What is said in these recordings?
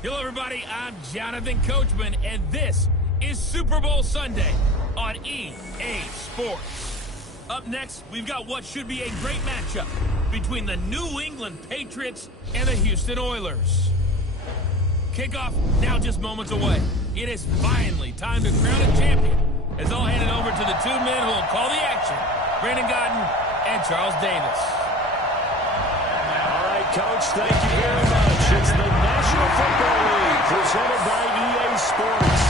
Hello, everybody. I'm Jonathan Coachman, and this is Super Bowl Sunday on EA Sports. Up next, we've got what should be a great matchup between the New England Patriots and the Houston Oilers. Kickoff now just moments away. It is finally time to crown a champion, as I'll hand it over to the two men who will call the action, Brandon Godden and Charles Davis. All right, Coach, thank you very much. It's the National Football League presented by EA Sports.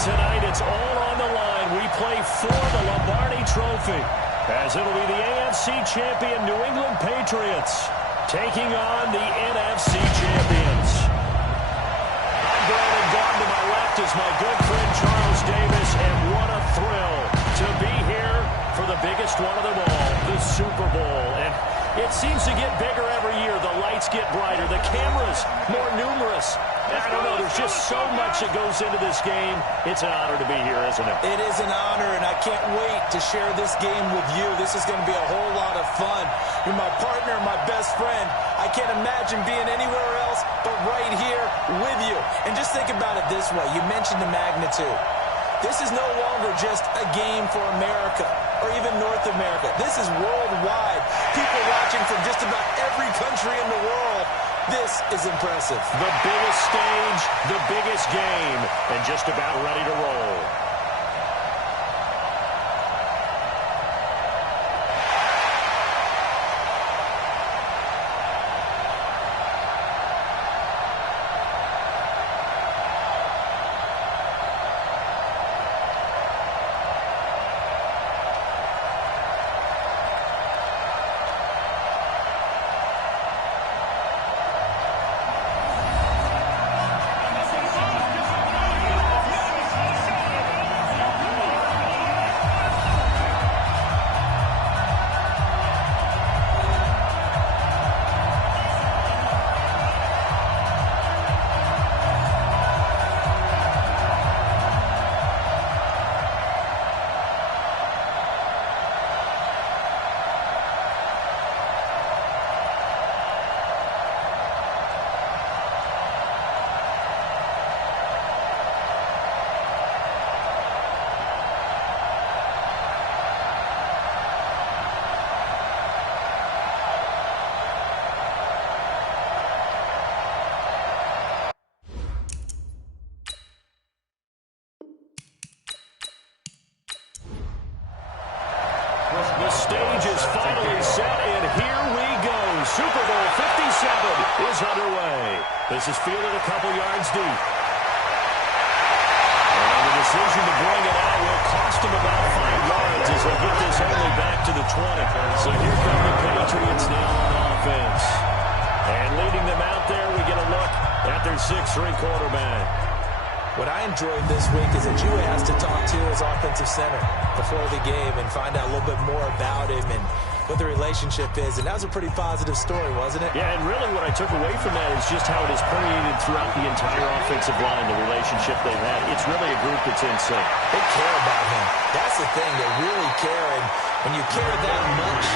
Tonight, it's all on the line. We play for the Lombardi Trophy, as it'll be the AFC champion New England Patriots taking on the NFC champions. I'm Brandon Godden. To my left is my good friend Charles Davis, and what a thrill to be here for the biggest one of them all, the Super Bowl. And it seems to get bigger every year. The lights get brighter. The cameras more numerous. I don't know. There's just so much that goes into this game. It's an honor to be here, isn't it? It is an honor, and I can't wait to share this game with you. This is going to be a whole lot of fun. You're my partner, my best friend. I can't imagine being anywhere else but right here with you. And just think about it this way. You mentioned the magnitude. This is no longer just a game for America or even North America. This is worldwide. People watching from just about every country in the world. This is impressive. The biggest stage, the biggest game, and just about ready to roll. The stage is finally set, and here we go. Super Bowl 57 is underway. This is fielded a couple yards deep. And the decision to bring it out will cost him about 5 yards as they get this only back to the 20. So here come the Patriots now on offense. And leading them out there, we get a look at their 6'3" quarterback. What I enjoyed this week is that you asked to talk to his offensive center before the game and find out a little bit more about him and what the relationship is. And that was a pretty positive story, wasn't it? Yeah, and really what I took away from that is just how it has permeated throughout the entire offensive line, the relationship they've had. It's really a group that's in sync. They care about him. That's the thing. They really care. And when you care that much,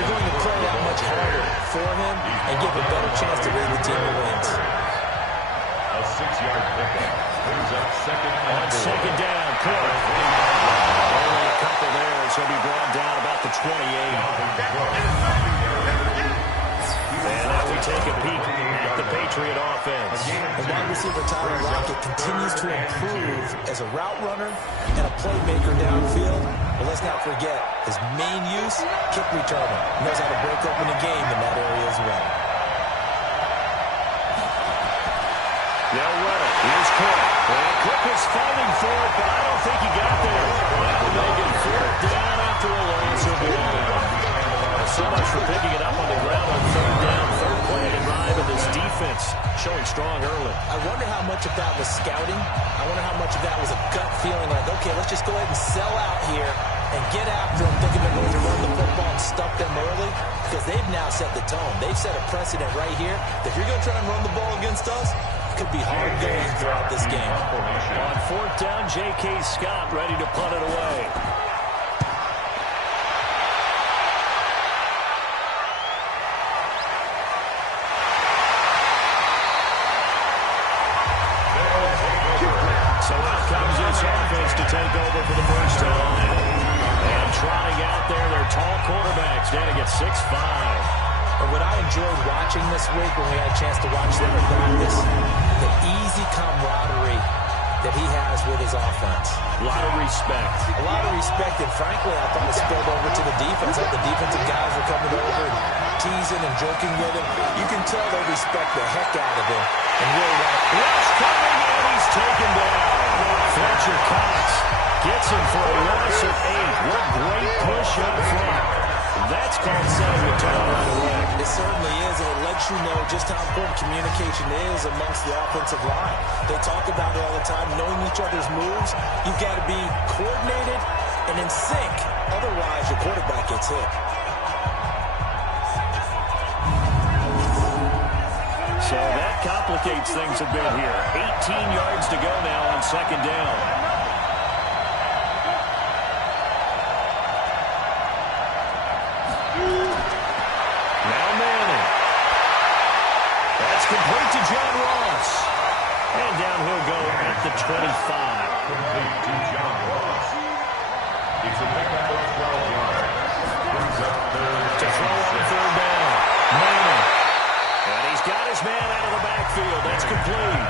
you're going to play that much harder for him and give a better chance to lead the team to wins. A 6-yard pickup. Brings up second down, Cook. Only a couple there, so he'll be brought down about the 28. And now we take a peek at the Patriot offense. And wide receiver Tyler Lockett continues to improve as a route runner and a playmaker downfield. But let's not forget his main use, kick returner. He knows how to break open a game in that area as well. They'll run it. Here's Cook. And Cook was fighting for it, but I don't think he got there. That'll make it 4th down after a loss of 1. So much for picking it up on the ground on 3rd down. 3rd play of the drive, and this defense showing strong early. I wonder how much of that was scouting. I wonder how much of that was a gut feeling like, okay, let's just go ahead and sell out here and get after them, thinking they're going to run the football and stuff them early, because they've now set the tone. They've set a precedent right here. If you're going to try and run the ball against us, could be hard going throughout this game. On 4th down, J.K. Scott ready to punt it away. offense to take over for the first time. And trotting out there, their tall quarterback standing at 6'5". And what I enjoyed watching this week when we had a chance to watch them in practice, the easy camaraderie that he has with his offense. A lot of respect. A lot of respect, and frankly, I thought it spilled over to the defense. Like the defensive guys were coming over and teasing and joking with him. You can tell they respect the heck out of him. And really like, Rush coming in, he's taken down. Fletcher Cox gets him for a loss of 8. What great push up front. That's called setting the tone right away. It certainly is, and it lets you know just how important communication is amongst the offensive line. They talk about it all the time, knowing each other's moves. You've got to be coordinated and in sync. Otherwise, your quarterback gets hit. So that complicates things a bit here. 18 yards to go now on second down. Now Manning. That's complete to John Ross. And down he'll go at the 25. Complete to John Ross. It's a pickup of 12 yards. Brings up third To throw on third down. Manning. And he's got his man out of the backfield. That's complete.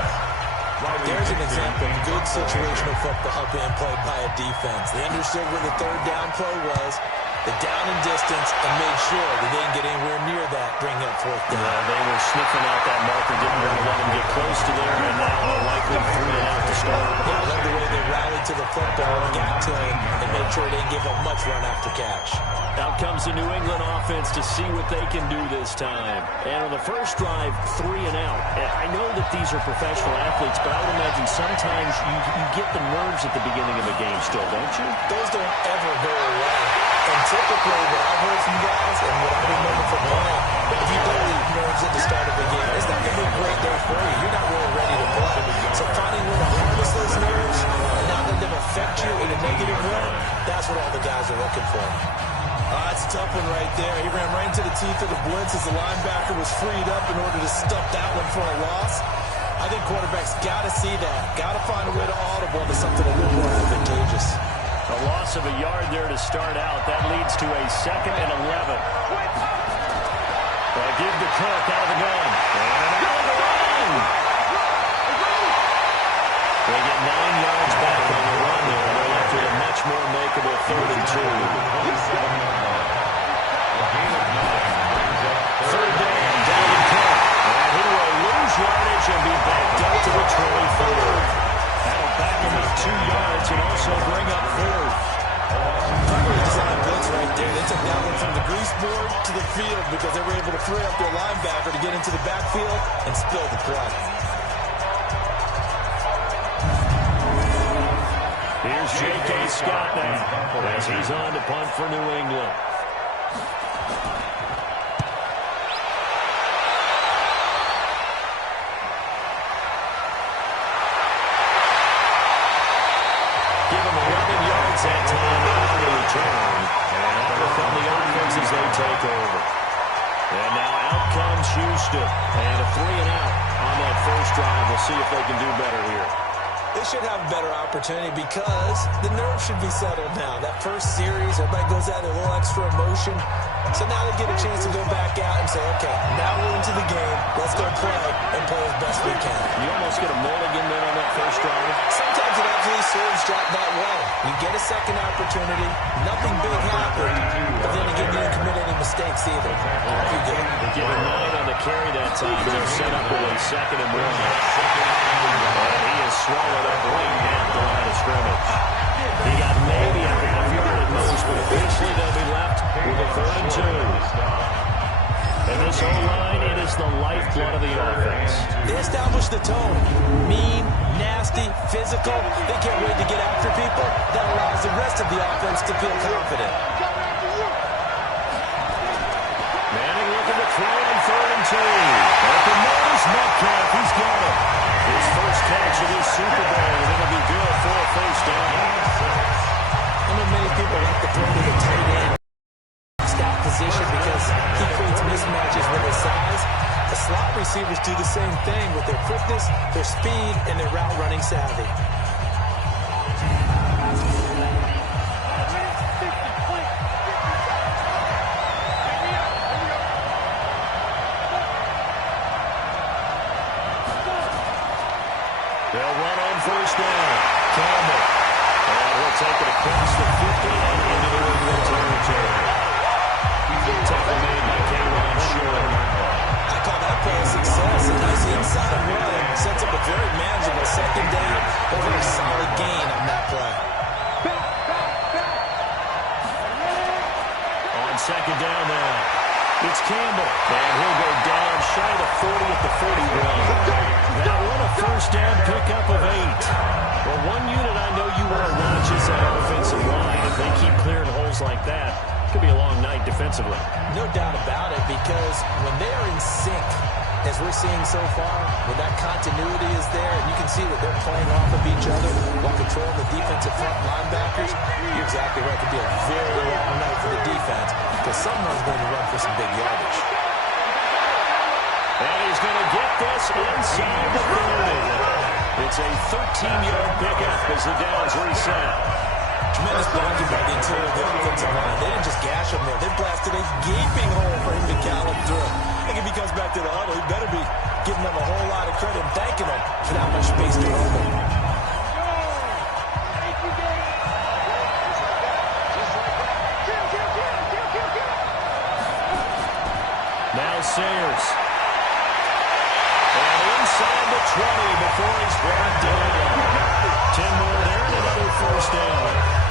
There's an example of good situational football being played by a defense. They understood where the third down play was, the down and distance, and made sure they didn't get anywhere near that, bring up fourth down. They were sniffing out that marker, didn't want to let him get close to there, and now a likely 3 and out to start. Yeah, I love the way they rallied to the football and got to him and made sure they didn't give up much run after catch. Out comes the New England offense to see what they can do this time. And on the first drive, 3 and out. I know that these are professional athletes, but I would imagine sometimes you get the nerves at the beginning of a game still, don't you? Those don't ever go away. And typically, what I've heard from guys and what I remember from playing, if you don't leave nerves at the start of a game, it's not going to be a great day for you. You're not really ready to play. So finding a way to harness those nerves and not let them affect you in a negative way, that's what all the guys are looking for. That's a tough one right there. He ran right into the teeth of the blitz as the linebacker was freed up in order to stuff that one for a loss. I think quarterbacks got to see that. Got to find a way to audible to something a little more advantageous. A loss of a yard there to start out. That leads to a 2nd and 11. They'll give the Kirk out of the gun. And out of the run. They get 9 yards back on the run there. They're left with a much more makeable 3rd and 2. Third down, Dalvin Cook. And he will lose yardage and be backed up to the 23rd. That'll back him up 2 yards and also bring up 4th. Really designed blitz right there. They took that one from the grease board to the field because they were able to free up their linebacker to get into the backfield and spill the play. Here's J.K. Scott now as he's on to punt for New England. Give him 11 yards that time on the return. And that will come the offense as they take over. And now out comes Houston. And a 3 and out on that first drive. We'll see if they can do better here. They should have a better opportunity because the nerves should be settled now. That first series, everybody goes out with a little extra emotion. So now they get a chance to go back out and say, okay, now we're into the game. Let's go play and play as best we can. You almost get a mulligan there on that first drive. Sometimes it absolutely serves that way. You get a second opportunity. Nothing big happened. But then again, you didn't commit any mistakes either. You get it. They give him 9 on the carry that time. They're set up with a 2nd and 1. And he is swallowed up right at the line of scrimmage. He got maybe a half yard at most, but officially they'll be left with a 3rd and 2. And this O-line, it is the lifeblood of the offense. They establish the tone. Mean, nasty, physical. They can't wait to get after people. That allows the rest of the offense to feel confident. Manning looking to throw on 3rd and 2. Open nose, Metcalf, he's got it. His first catch of this Super Bowl, and it'll be good for a first down. I know many people like to throw to the tight end stat position because he creates mismatches with his size. The slot receivers do the same thing with their quickness, their speed, and their route running savvy. They'll run on first down. Campbell. And he'll take it across the 50 and into the Ravens territory. Tackle made by K-Ron Short. I call that play a success. A nice inside run. Sets up a very manageable second down. A very solid gain on that play. On second down now, it's Campbell. And he'll go down shy of the 40 at the 41. That one a first down pickup of 8. Well, one unit I know you want to watch is that offensive line. If they keep clearing holes like that, it could be a long night defensively. No doubt about it, because when they are in sync, as we're seeing so far, when that continuity is there, and you can see that they're playing off of each other while controlling the defensive front linebackers, you're exactly right. It could be a very long night for the defense, because someone's going to run for some big yardage. And he's going to get this inside the 30. It's a 13-yard pickup as the downs reset. Tremendous blocking by the interior of the offensive line. They didn't just gash him there. They blasted a gaping hole for him to gallop through. I think if he comes back to the huddle, he better be giving them a whole lot of credit and thanking them for that much space to run with. Now Sayers. And inside the 20 before he's brought down. 10 more there and another first down.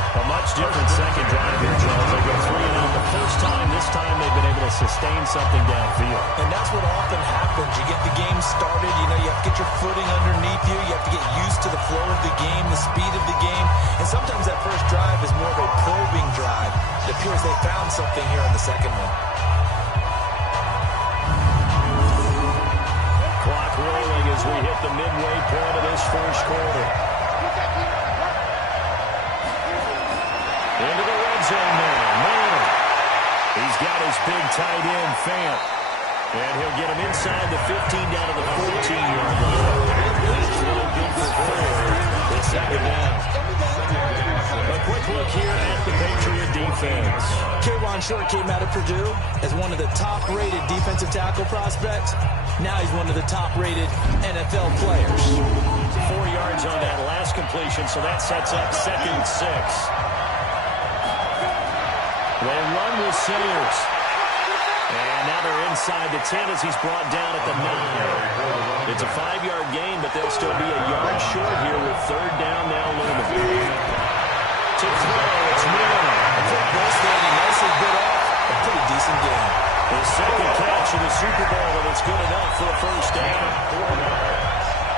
A much different second drive here, Charles. They go 3 and out the first time. This time they've been able to sustain something downfield. And that's what often happens. You get the game started. You know, you have to get your footing underneath you. You have to get used to the flow of the game, the speed of the game. And sometimes that first drive is more of a probing drive. It appears they found something here in the second one. Clock rolling as we hit the midway point of this first quarter. Into the red zone now. Manning. He's got his big tight end, Fant. And he'll get him inside the 15 down to the 14-yard line. That's really good for 4. It's second down. A quick look here at the Patriot defense. K-Ron Short came out of Purdue as one of the top-rated defensive tackle prospects. Now he's one of the top-rated NFL players. 4 yards on that last completion, so that sets up 2nd and 6. They run with Sayers. And now they're inside the 10 as he's brought down at the 9. It's a 5-yard gain, but they'll still be a yard short here with 3rd down now looming. To throw, it's Manning. A quick ball standing, nicely bit off. A pretty decent game. His second catch of the Super Bowl, and it's good enough for a first down.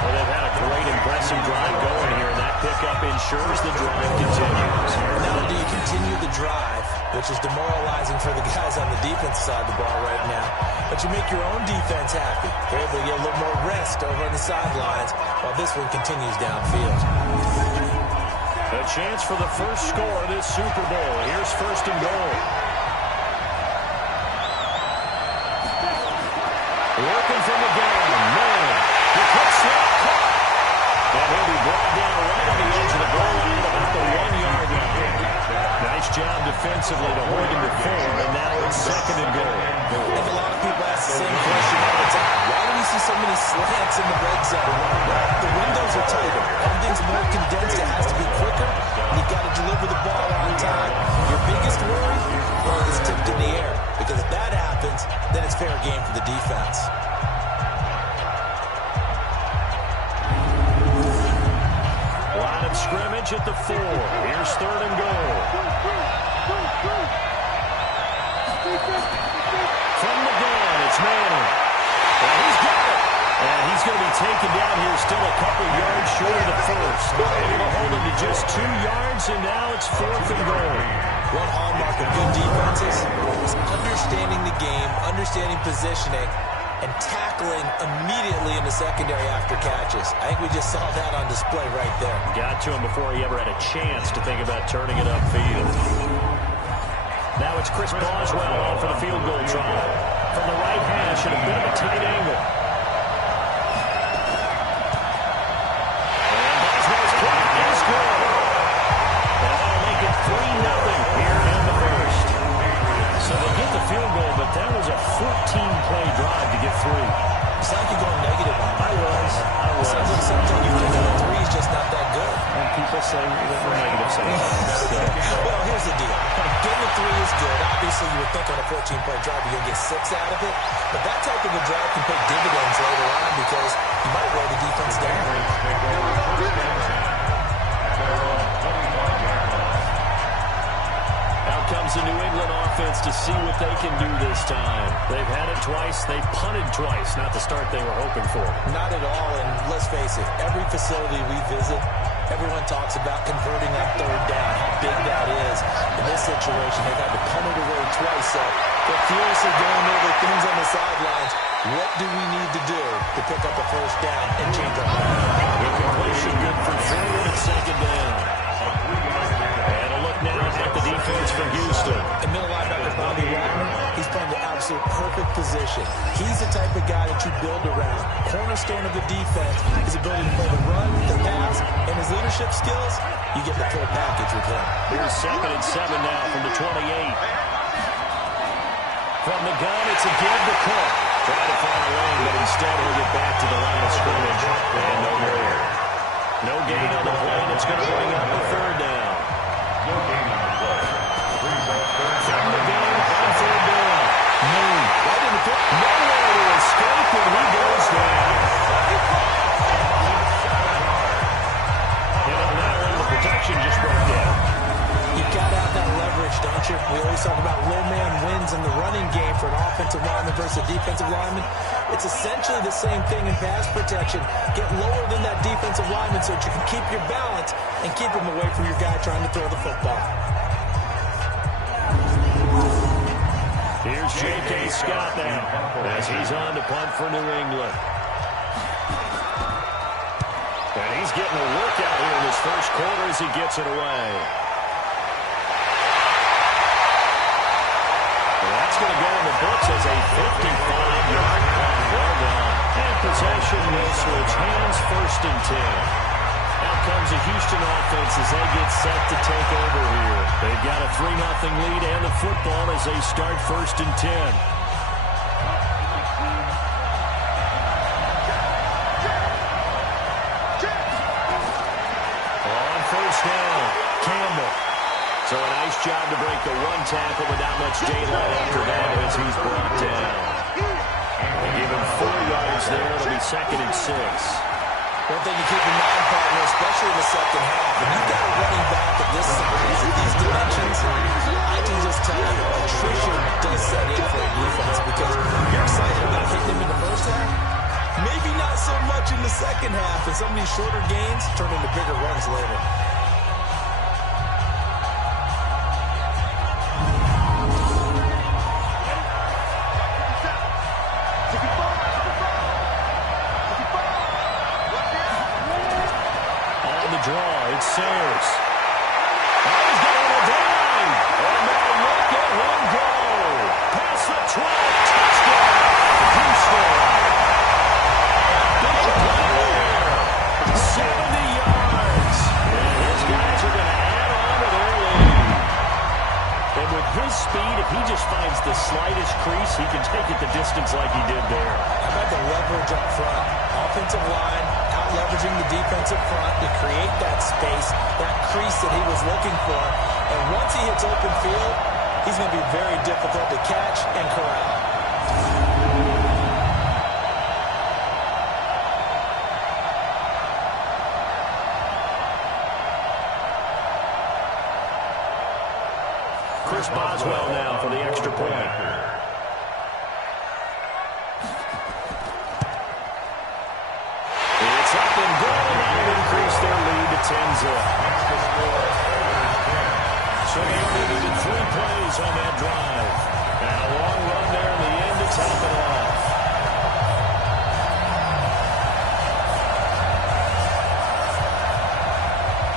Well, they've had a great, impressive drive going here, and that pickup ensures the drive continues. Not only do you continue the drive, which is demoralizing for the guys on the defense side of the ball right now, but you make your own defense happy. They're able to get a little more rest over on the sidelines while this one continues downfield. A chance for the first score of this Super Bowl. Here's 1st and goal. Working from the gun. Manning. The quick slip caught. And he'll be brought down right on the edge of the goal line about the 1-yard line. Nice job defensively to hold him to 4, and now it's 2nd and goal. I think a lot of people ask the same question all the time. Why do we see so many slants in the red zone? Well, the windows are tighter. Everything's more condensed. It has to be quicker. You've got to deliver the ball on time. Your biggest worry? Well, it's tipped in the air. Because if that happens, then it's fair game for the defense. Line of scrimmage at the 4. Here's 3rd and goal. From the gun, it's Manning. And he's got it. And he's going to be taken down here still a couple yards short of the first. Able to hold him to just 2 yards, and now it's 4th and goal. One hallmark of good defenses is understanding the game, understanding positioning, and tackling immediately in the secondary after catches. I think we just saw that on display right there. Got to him before he ever had a chance to think about turning it upfield. Now it's Chris Boswell on for the field goal try. From the right hash at a bit of a tight angle. And Boswell's kick is good. And that'll make it 3-0 here in the first. So they get the field goal, but that was a 14-play drive to get 3. It's like you're going negative on it. I was. Sounds like you've taken three is good. Obviously, you would think on a 14-point drive you're going to get 6 out of it. But that type of a drive can pay dividends later on because you might wear the defense down. Comes the New England offense to see what they can do this time. They've had it twice. They've punted twice. Not the start they were hoping for. Not at all, and let's face it, every facility we visit, everyone talks about converting on third down, how big that is. In this situation, they've had to punt it away twice, so they're furiously going over things on the sidelines. What do we need to do to pick up a first down and change our mind? The completion good for 3 at second down. And a look now at the defense from Houston. And middle linebacker Bobby Wagner, he's playing the absolute perfect position. He's the type of guy that you build around. Cornerstone of the defense, his ability to play the run, the pass, and his leadership skills. You get the full package with him. Here's 2nd and 7 now from the 28. From the gun, it's a give to Cook. Trying to find a lane, but instead he'll get back to the line of scrimmage. And no more. No gain on the play, and it's going to bring up the 3rd down. No gain on the play. Brings up From the gun, on 3rd down. Moon, right in the foot. Nowhere to escape, and he goes down. And on that one, the protection just broke down. You got to have that leverage, don't you? We always talk about low man wins in the running game for an offensive lineman versus a defensive lineman. It's essentially the same thing in pass protection. Get lower than that defensive lineman so that you can keep your balance and keep him away from your guy trying to throw the football. Here's J.K. Scott now as he's on to punt for New England. And he's getting a workout here in his first quarter as he gets it away. That's going to go in the books as a 55-yard punt. Well done. And possession will switch hands, 1st and 10. Out comes the Houston offense as they get set to take over here. They've got a 3-0 lead and the football as they start 1st and 10. On 1st down, Campbell. So a nice job to break the 1 tackle, but not much daylight after that as he's brought down. They give him 4 yards there. It'll be 2nd and 6. One thing to keep in mind, partner, especially in the second half, when you've got a running back of this size, at these dimensions, I can just tell you, attrition does set in for a defense because you're excited about hitting him in the first half. Maybe not so much in the second half, and some of these shorter gains turn into bigger runs later. Sayers. Oh, he's got a dime. And now look at him go. Past the 20. Touchdown. Houston. Big play there. 70 yards. And his guys are going to add on to their lead. And with his speed, if he just finds the slightest crease, he can take it the distance like he did there. How about the leverage up front? Offensive line leveraging the defensive front to create that space, that crease that he was looking for. And once he hits open field, he's going to be very difficult to catch and corral. Chris Boswell now for the extra point. It's up and good, and that will increase their lead to 10-0. So they only needed 3 plays on that drive. And a long run there in the end to top it off.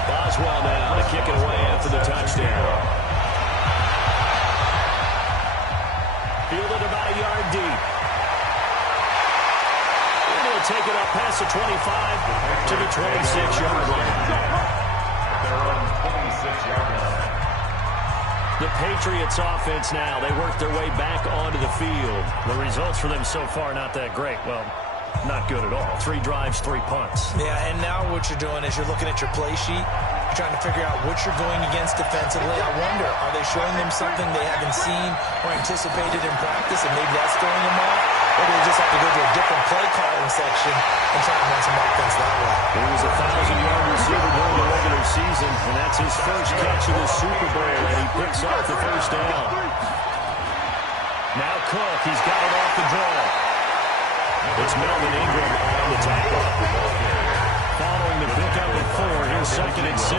Boswell now to kick it away after the touchdown. Fielded about a yard deep. Take it up past the 25 to the 26-yard line. They're on 26-yard line. The Patriots offense now, they work their way back onto the field. The results for them so far not that great. Well, Not good at all. 3 drives, 3 punts. Yeah, and now what you're doing is you're looking at your play sheet. You're trying to figure out what you're going against defensively. I wonder, are they showing them something they haven't seen or anticipated in practice, and maybe that's throwing them off? Or do they just have to go to a different play calling section and try to run some offense that way? He was a 1,000-yard receiver during the regular season, and that's his first catch of the Super Bowl, and he picks off the first down. Now Cook, he's got it off the draw. It's Melvin Ingram on the tackle. Following the pickup at 4, here's 2nd and 6. A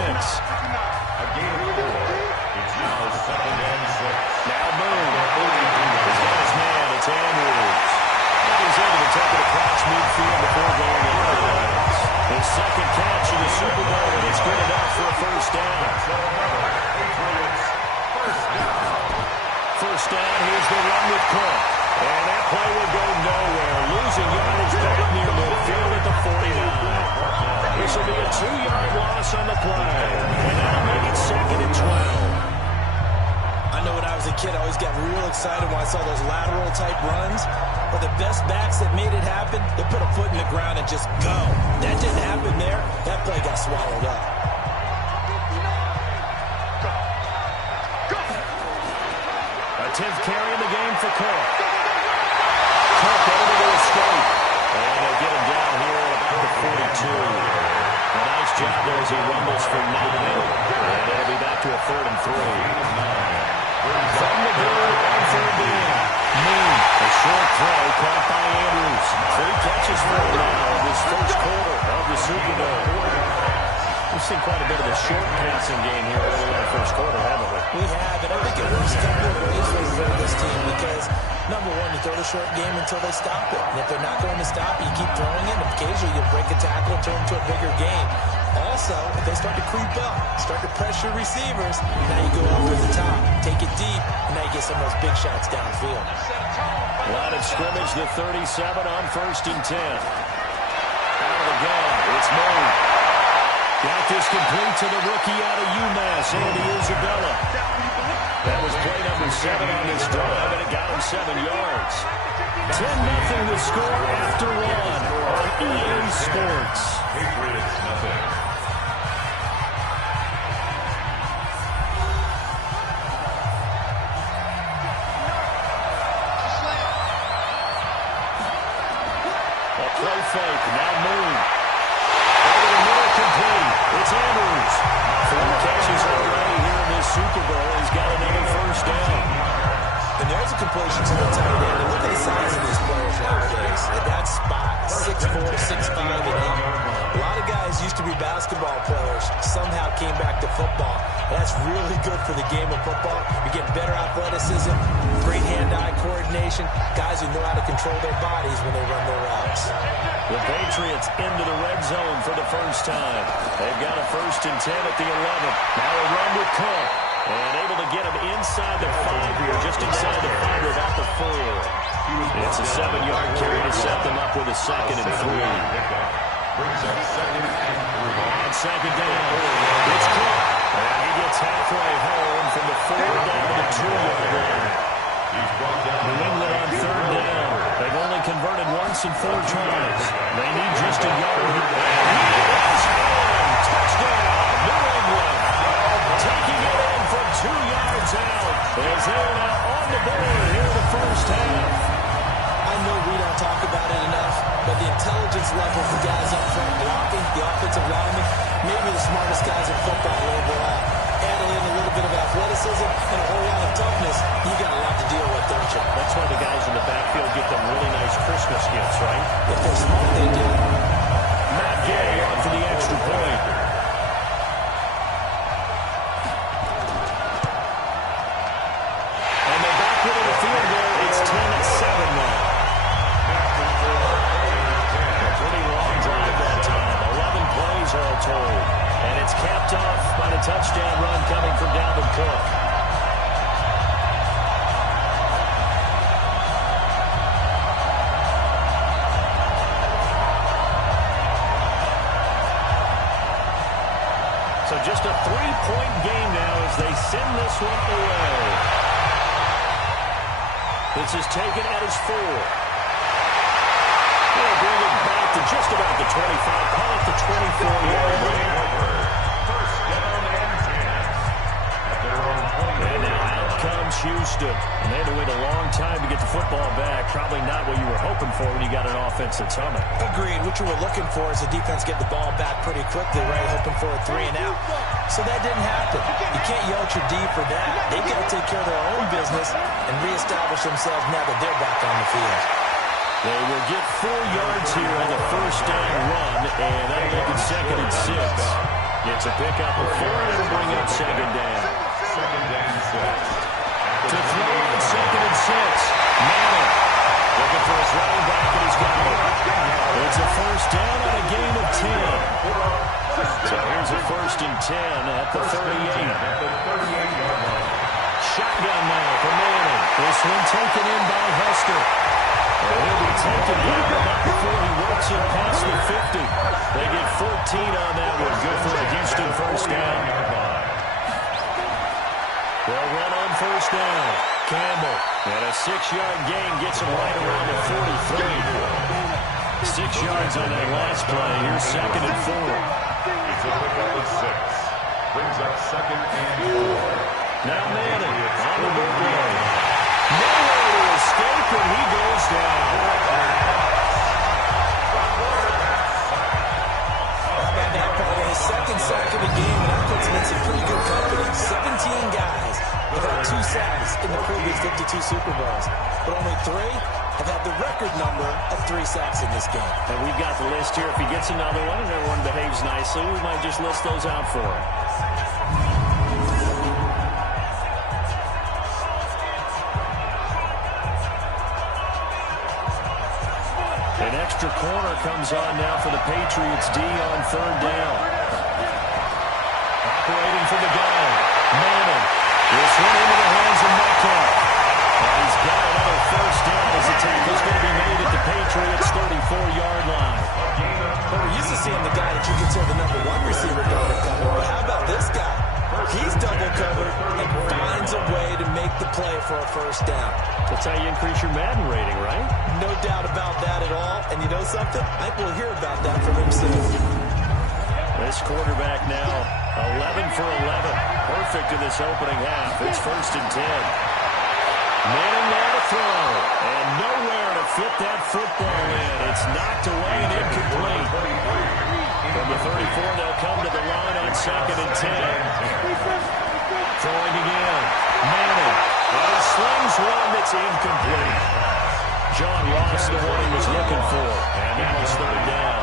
gain of 4. It's now 2nd and 6. Now Boone. He's got his man. It's Andrews. And he's able to take it across midfield before going into the lines. His 2nd catch in the Super Bowl, and it's good enough for a first down. First down, here's the run with Cook. And that play will go nowhere. Losing yardage back near midfield at the 49. This will be a 2-yard loss on the play. And that'll make it 2nd and 12. I know when I was a kid, I always got real excited when I saw those lateral-type runs. But the best backs that made it happen, they put a foot in the ground and just go. That didn't happen there. That play got swallowed up. A 10th carry in the game for Cook. Cook able to escape. And they'll get him down here at the 42. A nice job there as he rumbles for 9. And it'll be back to a 3rd and 3. From the goal on 3rd down. Moon, a short throw caught by Andrews. 3 catches for him now in this first quarter of the Super Bowl. We've seen quite a bit of the short passing game here early in the first quarter, haven't we? We have, and I think it works a couple of ways for this team because, number one, you throw the short game until they stop it. And if they're not going to stop it, you keep throwing it, and occasionally you'll break a tackle and turn into a bigger game. Also, if they start to creep up, start to pressure receivers, now you go over the top, take it deep, and now you get some of those big shots downfield. Line of scrimmage, the 37 on 1st and 10. Out of the gun, it's Moon. Got this complete to the rookie out of UMass, Andy Isabella. That was play number 7 on this drive, and it got him 7 yards. 10-0 the score after 1 on EA Sports. Patriots nothing. A play fake, now Moon. Over the middle, complete. It's Andrews. 4 catches already here in this Super Bowl. He's got another first down. And there's a completion to the tight end. And look at the size of these players nowadays. At that spot, 6'4", 6'5", and 8. A lot of guys used to be basketball players. Somehow came back to football. And that's really good for the game of football. You get better athleticism, great hand-eye coordination, guys who know how to control their bodies when they run their routes. The Patriots into the red zone for the first time. They've got a 1st and 10 at the 11. Now a run with Cook. And able to get him inside the 5 here, just inside the 5 without the 4. It's a 7-yard carry to set them up with a 2nd and 3. Brings up 2nd and 3. On 2nd down, it's Cook. And he gets halfway home from the 4 down to the 2-yard line. He's brought down New England on 3rd down. They've only converted once in 4 tries. They need just a yard here. And he is in. Touchdown, New England. Taking it in from 2 yards out. As they're now on the board here in the first half. I know we don't talk about it enough, but the intelligence level of the guys up front blocking, the offensive linemen, maybe the smartest guys in football overall. Add in a little bit of athleticism and a whole lot of toughness, you got a lot to deal with, don't you? That's why the guys in the backfield get them really nice Christmas gifts, right? If they're smart, they do. Matt Gay on for the extra point. And they're back within the field goal. It's 10-7 now. A pretty long drive that time. 11 plays all told. And it's capped off by the touchdown run coming from Dalvin Cook. So just a 3-point game now as they send this one away. This is taken at his 4. They'll bring it 25, call it the 24-yard line. First down and 10. At their own 20. And now out comes Houston. And they had to wait a long time to get the football back. Probably not what you were hoping for when you got an offense that's humming. Agreed. What you were looking for is the defense get the ball back pretty quickly, right? Hoping for a 3-and-out. So that didn't happen. You can't yell at your D for that. They've got to take care of their own business and reestablish themselves now that they're back on the field. They will get 4 yards here on the first down run, and that'll make it 2nd and 6. It's a pickup of 4, and it'll bring up 2nd down. 2nd and 6. To throw on 2nd and 6. Manning looking for his running back, and he's got it. It's a first down on a gain of 10. So here's a 1st and 10 at the 38. Shotgun now for Manning. This one taken in by Hester. And he'll be taken down about before he works it past the 50. They get 14 on that one. Good for a Houston first down. They'll run on first down. Campbell. And a 6-yard gain gets him right around the 43. 6 yards on that last play. Here's 2nd and 4. It's a pickup of 6. Brings up 2nd and 4. Now Manning on the big play. Nowhere to escape, and he goes down. Probably his 2nd sack of the game, and that puts him in some pretty good company. 17 guys have had 2 sacks in the previous 52 Super Bowls, but only 3 have had the record number of 3 sacks in this game. And we've got the list here. If he gets another one and everyone behaves nicely, we might just list those out for him. An extra corner comes on now for the Patriots D on 3rd down. Operating for the gun. Manning. This one into the hands of Metcalf. And he's got another first down as the tackle's going to be made at the Patriots' 34-yard line. Well, we're used to seeing the guy that you consider the number 1 receiver double cover. But how about this guy? He's double covered and finds a way to make the play for a first down. That's how you increase your Madden rating, right? No doubt about that at all. And you know something? I think we'll hear about that from him soon. This quarterback now 11 for 11. Perfect in this opening half. It's 1st and 10. Manning now to throw. And nowhere to fit that football in. It's knocked away and incomplete. From the 34, they'll come to the line on 2nd and 10. Throwing again. Manning. And he slings one that's incomplete. John lost the one he was looking for. And now it's 3rd down.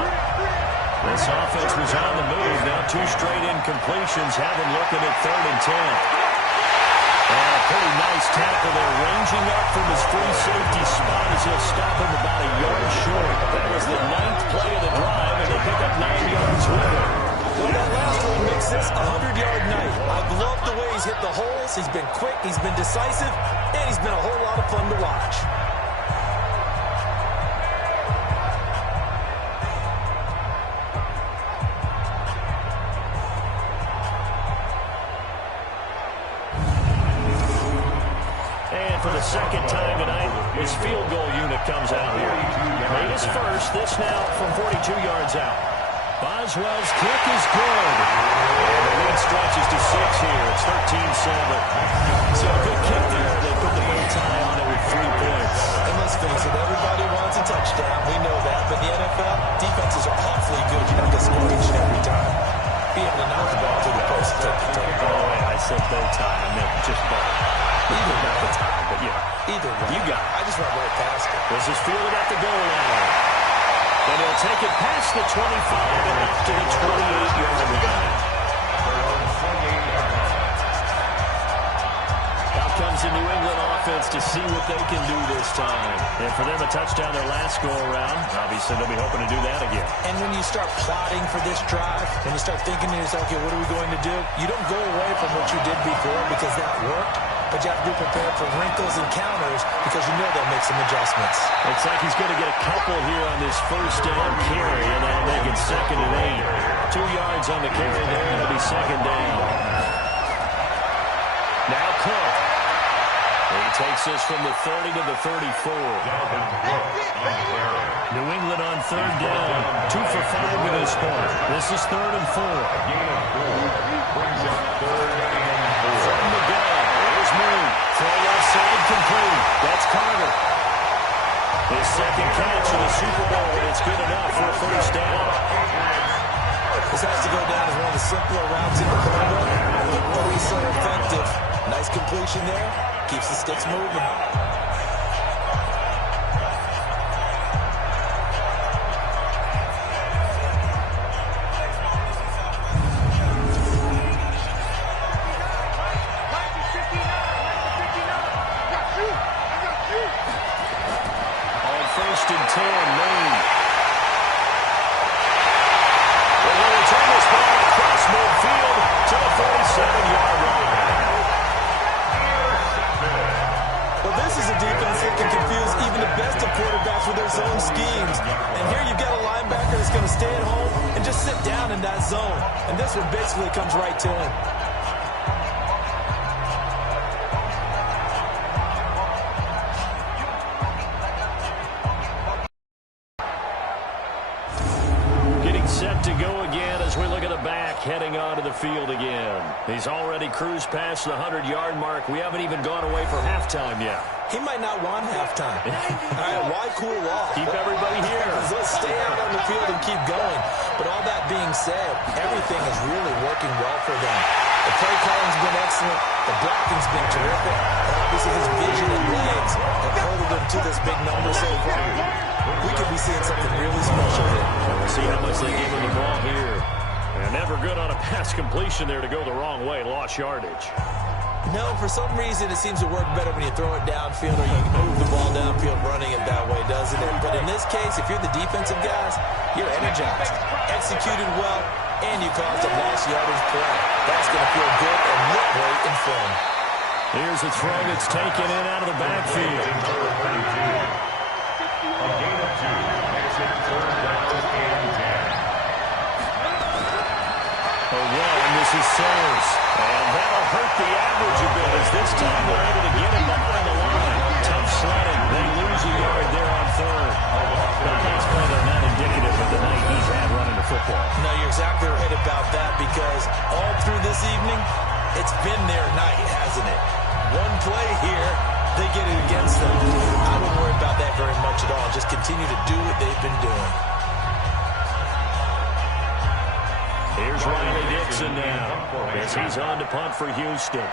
This offense was on the move. Now 2 straight incompletions have him looking at 3rd and 10. And a pretty nice tackle there, ranging up from his free safety spot as he'll stop him about a yard short. That was the 9th play of the drive, and they pick up 9 yards with it. Well, that last one makes this a 100-yard night. I've loved the way he's hit the holes. He's been quick, he's been decisive, and he's been a whole lot of fun to watch. For the 2nd time tonight, his field goal unit comes out here. Made his first, this now from 42 yards out. Boswell's kick is good. And the lead stretches to 6 here. It's 13-7. So a good kick there. They put the bow tie on it with 3 points. And let's face it, everybody wants a touchdown. We know that. But the NFL, defenses are awfully good. You don't get scored each and every time. Be able to knock the ball to the post and take the tackle. Oh, wait, I said bow tie. I meant just bow. Either Not the way. tie, but yeah. Either way. You got it. I just went right past it. This is fielded at the goal line. And he'll take it past the 25 and up to the 28-yard line. Out comes the New England offense to see what they can do this time. And for them, a touchdown their last go-around. Obviously, they'll be hoping to do that again. And when you start plotting for this drive, and you start thinking to yourself, okay, what are we going to do? You don't go away from what you did before because that worked. But you have to be prepared for wrinkles and counters because you know they'll make some adjustments. Looks like he's going to get a couple here on this first down carry, and that'll make it 2nd and 8. 2 yards on the carry there, and it'll be 2nd down. Now Cook. He takes us from the 30 to the 34. New England on third down. 2 for 5 with this point. This is 3rd and 4. Brings up 3rd and 4. From the gun, here's Moon. Throw left side complete. That's Carter. His second catch in the Super Bowl, and it's good enough for a first down. This has to go down as one of the simpler routes in the playbook, but always so effective. Nice completion there. Keeps the sticks moving. On 1st and 10, Moon. And they return this ball across midfield to the 47-yard line. Well, this is a defense that can confuse even the best of quarterbacks with their zone schemes. And here you've got a linebacker that's going to stay at home and just sit down in that zone. And this one basically comes right to him. Set to go again as we look at the back heading onto the field again. He's already cruised past the 100-yard mark. We haven't even gone away for halftime yet. He might not want halftime. All right, why cool off? Keep everybody here. Let's stay out on the field and keep going. But all that being said, everything is really working well for them. The play calling's been excellent. The blocking's been terrific. And obviously his vision and legs have hurtled him to this big number so far. We could be seeing something really special here. We'll see how much they give him the ball here. And never good on a pass completion there to go the wrong way. Lost yardage. No, for some reason it seems to work better when you throw it downfield or you move the ball downfield running it that way, doesn't it? But in this case, if you're the defensive guys, you're energized, executed well, and you caused a lost yardage play. That's going to feel good and look great in film. Here's a throw that's taken in out of the backfield. A gain of 2 makes it 3rd down and 10. A run, this is Sayers. And that'll hurt the average a bit as this time they're able to get him behind the line. Tough sledding. They lose a yard there on 3rd. That's kind of not indicative of the night he's had running the football. No, you're exactly right about that because all through this evening, it's been their night, hasn't it? One play here, they get it against them. I wouldn't worry about that very much at all. Just continue to do what they've been doing. Here's Riley Dixon now as he's on to punt for Houston.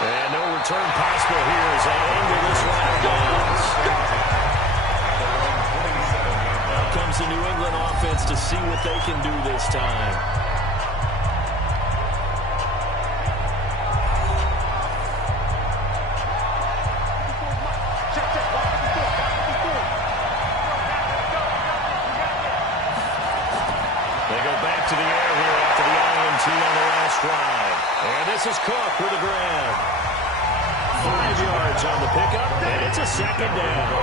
And no return possible here as they angle this one out of bounds. Now comes the New England offense to see what they can do this time. To the air here after the INT on the last drive. And this is Cook with a grab. 5 yards on the pickup, and it's a 2nd down.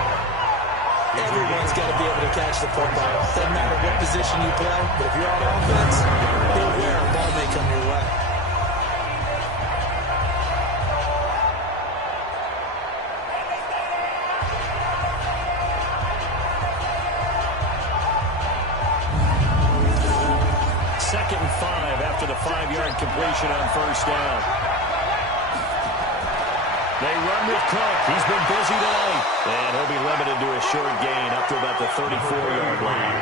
Everyone's got to be able to catch the football. Doesn't matter what position you play, but if you're on offense, beware a ball may come your way. Second and 5 after the 5-yard completion on 1st down. They run with Cook. He's been busy tonight. And he'll be limited to a short gain up to about the 34-yard line.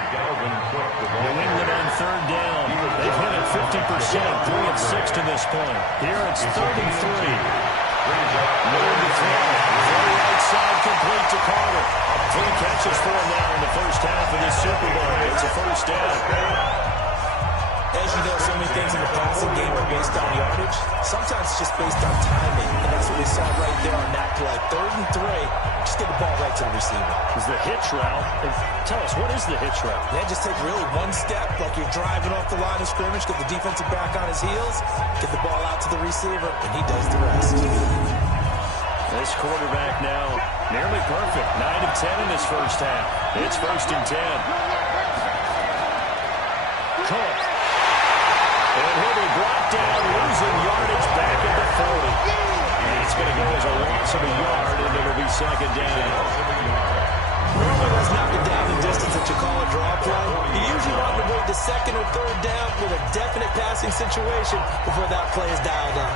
New England on 3rd down. They've hit it 50%, 3 of 6 to this point. Here it's 3rd and 3. Move the throw. Throw right side complete to Carter. 3 catches for him now in the first half of this Super Bowl. It's a 1st down. As you know, so many things in the passing game are based on yardage. Sometimes it's just based on timing. And that's what we saw right there on that play. 3rd and 3. Just get the ball right to the receiver. Is the hitch route. Tell us, what is the hitch route? Yeah, just take really one step like you're driving off the line of scrimmage, get the defensive back on his heels, get the ball out to the receiver, and he does the rest. This quarterback now nearly perfect. 9 of 10 in this first half. It's 1st and 10. Cook. And he'll be brought down That's going to go as a loss of a yard, and it'll be second down. Normally that's not the down and distance that you call a draw play. You usually want to wait to second or third down with a definite passing situation before that play is dialed up.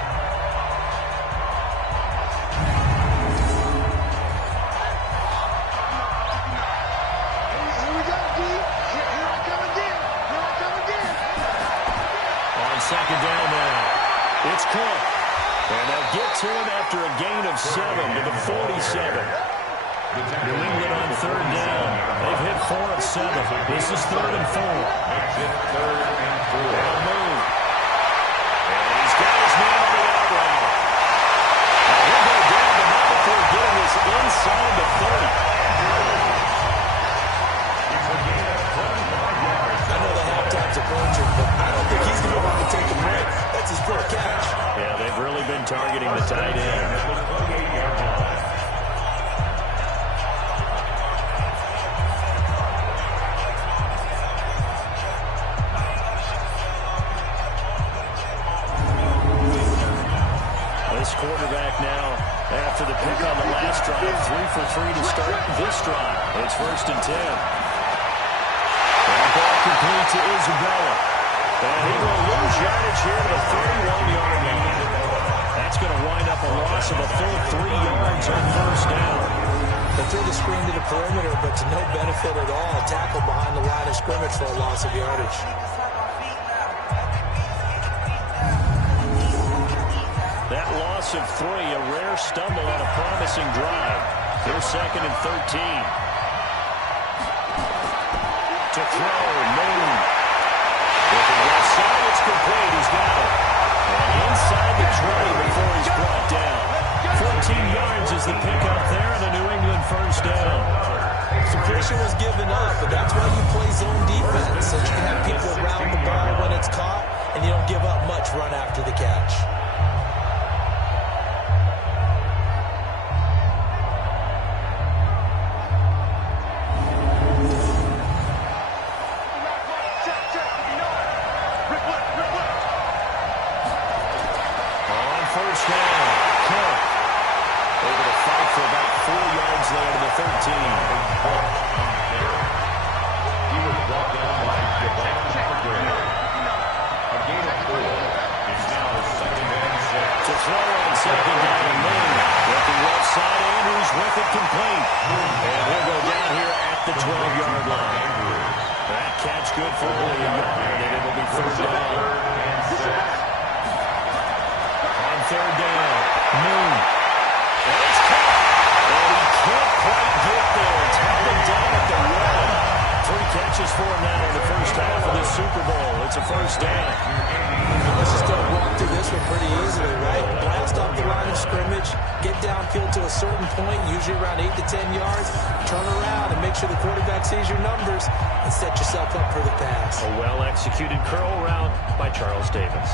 Second down now. It's Cook. And they'll get to him after a gain of 7 to the 47. New England on third down. They've hit 4 of 7. This is 3rd and 4. They'll move. And he's got his man on the out route. Now he'll go down, but not before getting this inside the 30. I know the halftime's approaching, but I don't think he's going to want to take a break. That's his first catch. Yeah, they've really been targeting the tight end. This quarterback now, after the pick on the last drive, 3 for 3 to start this drive. It's 1st and 10. And ball complete to Isabella. And he will lose yardage here to the 31-yard line. That's going to wind up a loss of a full 3 yards on 1st down. They threw the screen to the perimeter, but to no benefit at all. Tackle behind the line of scrimmage for a loss of yardage. That loss of 3, a rare stumble on a promising drive. They're 2nd and 13. To throw, Moon. With the left side, it's complete. He's got it. And inside the 20 before he's brought down. 14 yards is the pickup there, and a New England 1st down. Some pressure was given up, but that's why you play zone defense, so you can have people around the ball when it's caught, and you don't give up much run after the catch. Executed curl route by Charles Davis.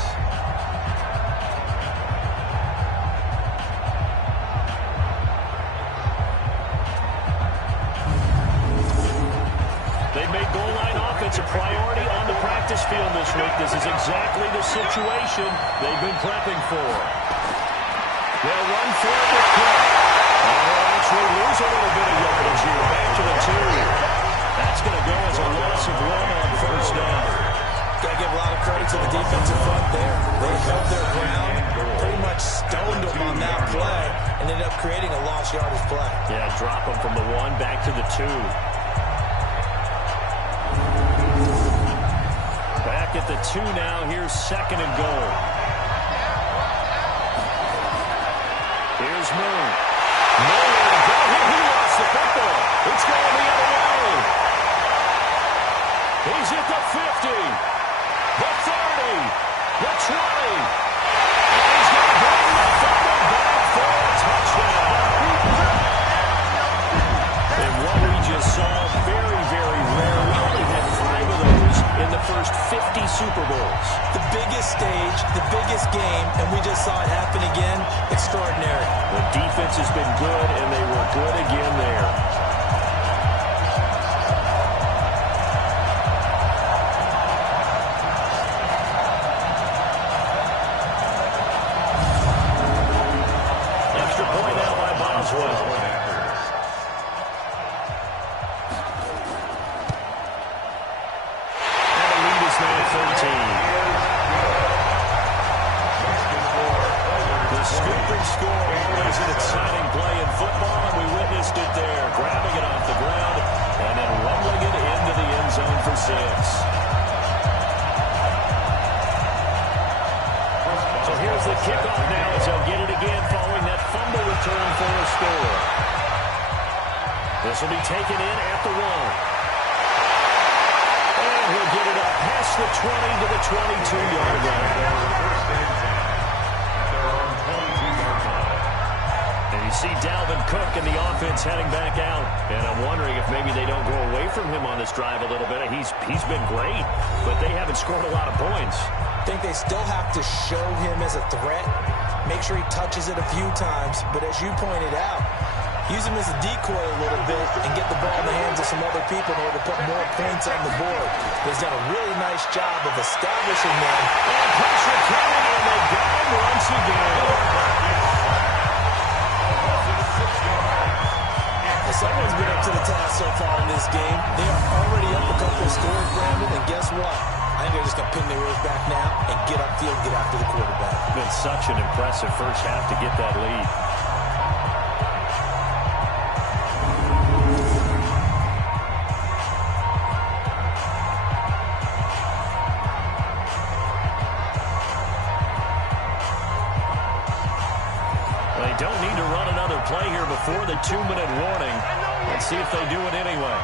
They've made goal line offense a priority on the practice field this week. This is exactly the situation they've been prepping for. They'll run for it with Cook. And they'll actually lose a little bit of yardage here. Back to the 2. That's going to go as a loss of 1 on 1st down. Got to give a lot of credit to the defensive front there. They held their ground, pretty much stoned them on that play, and ended up creating a lost yardage play. Yeah, drop them from the 1 back to the 2. Back at the 2 now. Here's 2nd and goal. Here's Moon. Nowhere to go. He lost the football. It's going the other way. He's at the 50. The 30, the 20, and he's going to bring the football back for a touchdown. And what we just saw, very, very rare. We only had 5 of those in the first 50 Super Bowls. The biggest stage, the biggest game, and we just saw it happen again. Extraordinary. The defense has been good, and they were good again there. This will be taken in at the 1. And he'll get it up past the 20 to the 22-yard line. First and 10 at their own 22-yard line. And you see Dalvin Cook and the offense heading back out. And I'm wondering if maybe they don't go away from him on this drive a little bit. He's been great, but they haven't scored a lot of points. I think they still have to show him as a threat. Make sure he touches it a few times. But as you pointed out, use him as a decoy a little bit and get the ball in the hands of some other people in order to put more points on the board. He's done a really nice job of establishing them. And pressure coming, and they got him once again. Someone's been up to the task so far in this game. They are already up a couple of scores, Brandon, and guess what? I think they're just going to pin their ears back now and get upfield, get after the quarterback. Been such an impressive first half to get that lead. They don't need to run another play here before the 2-minute warning. Let's see if they do it anyway.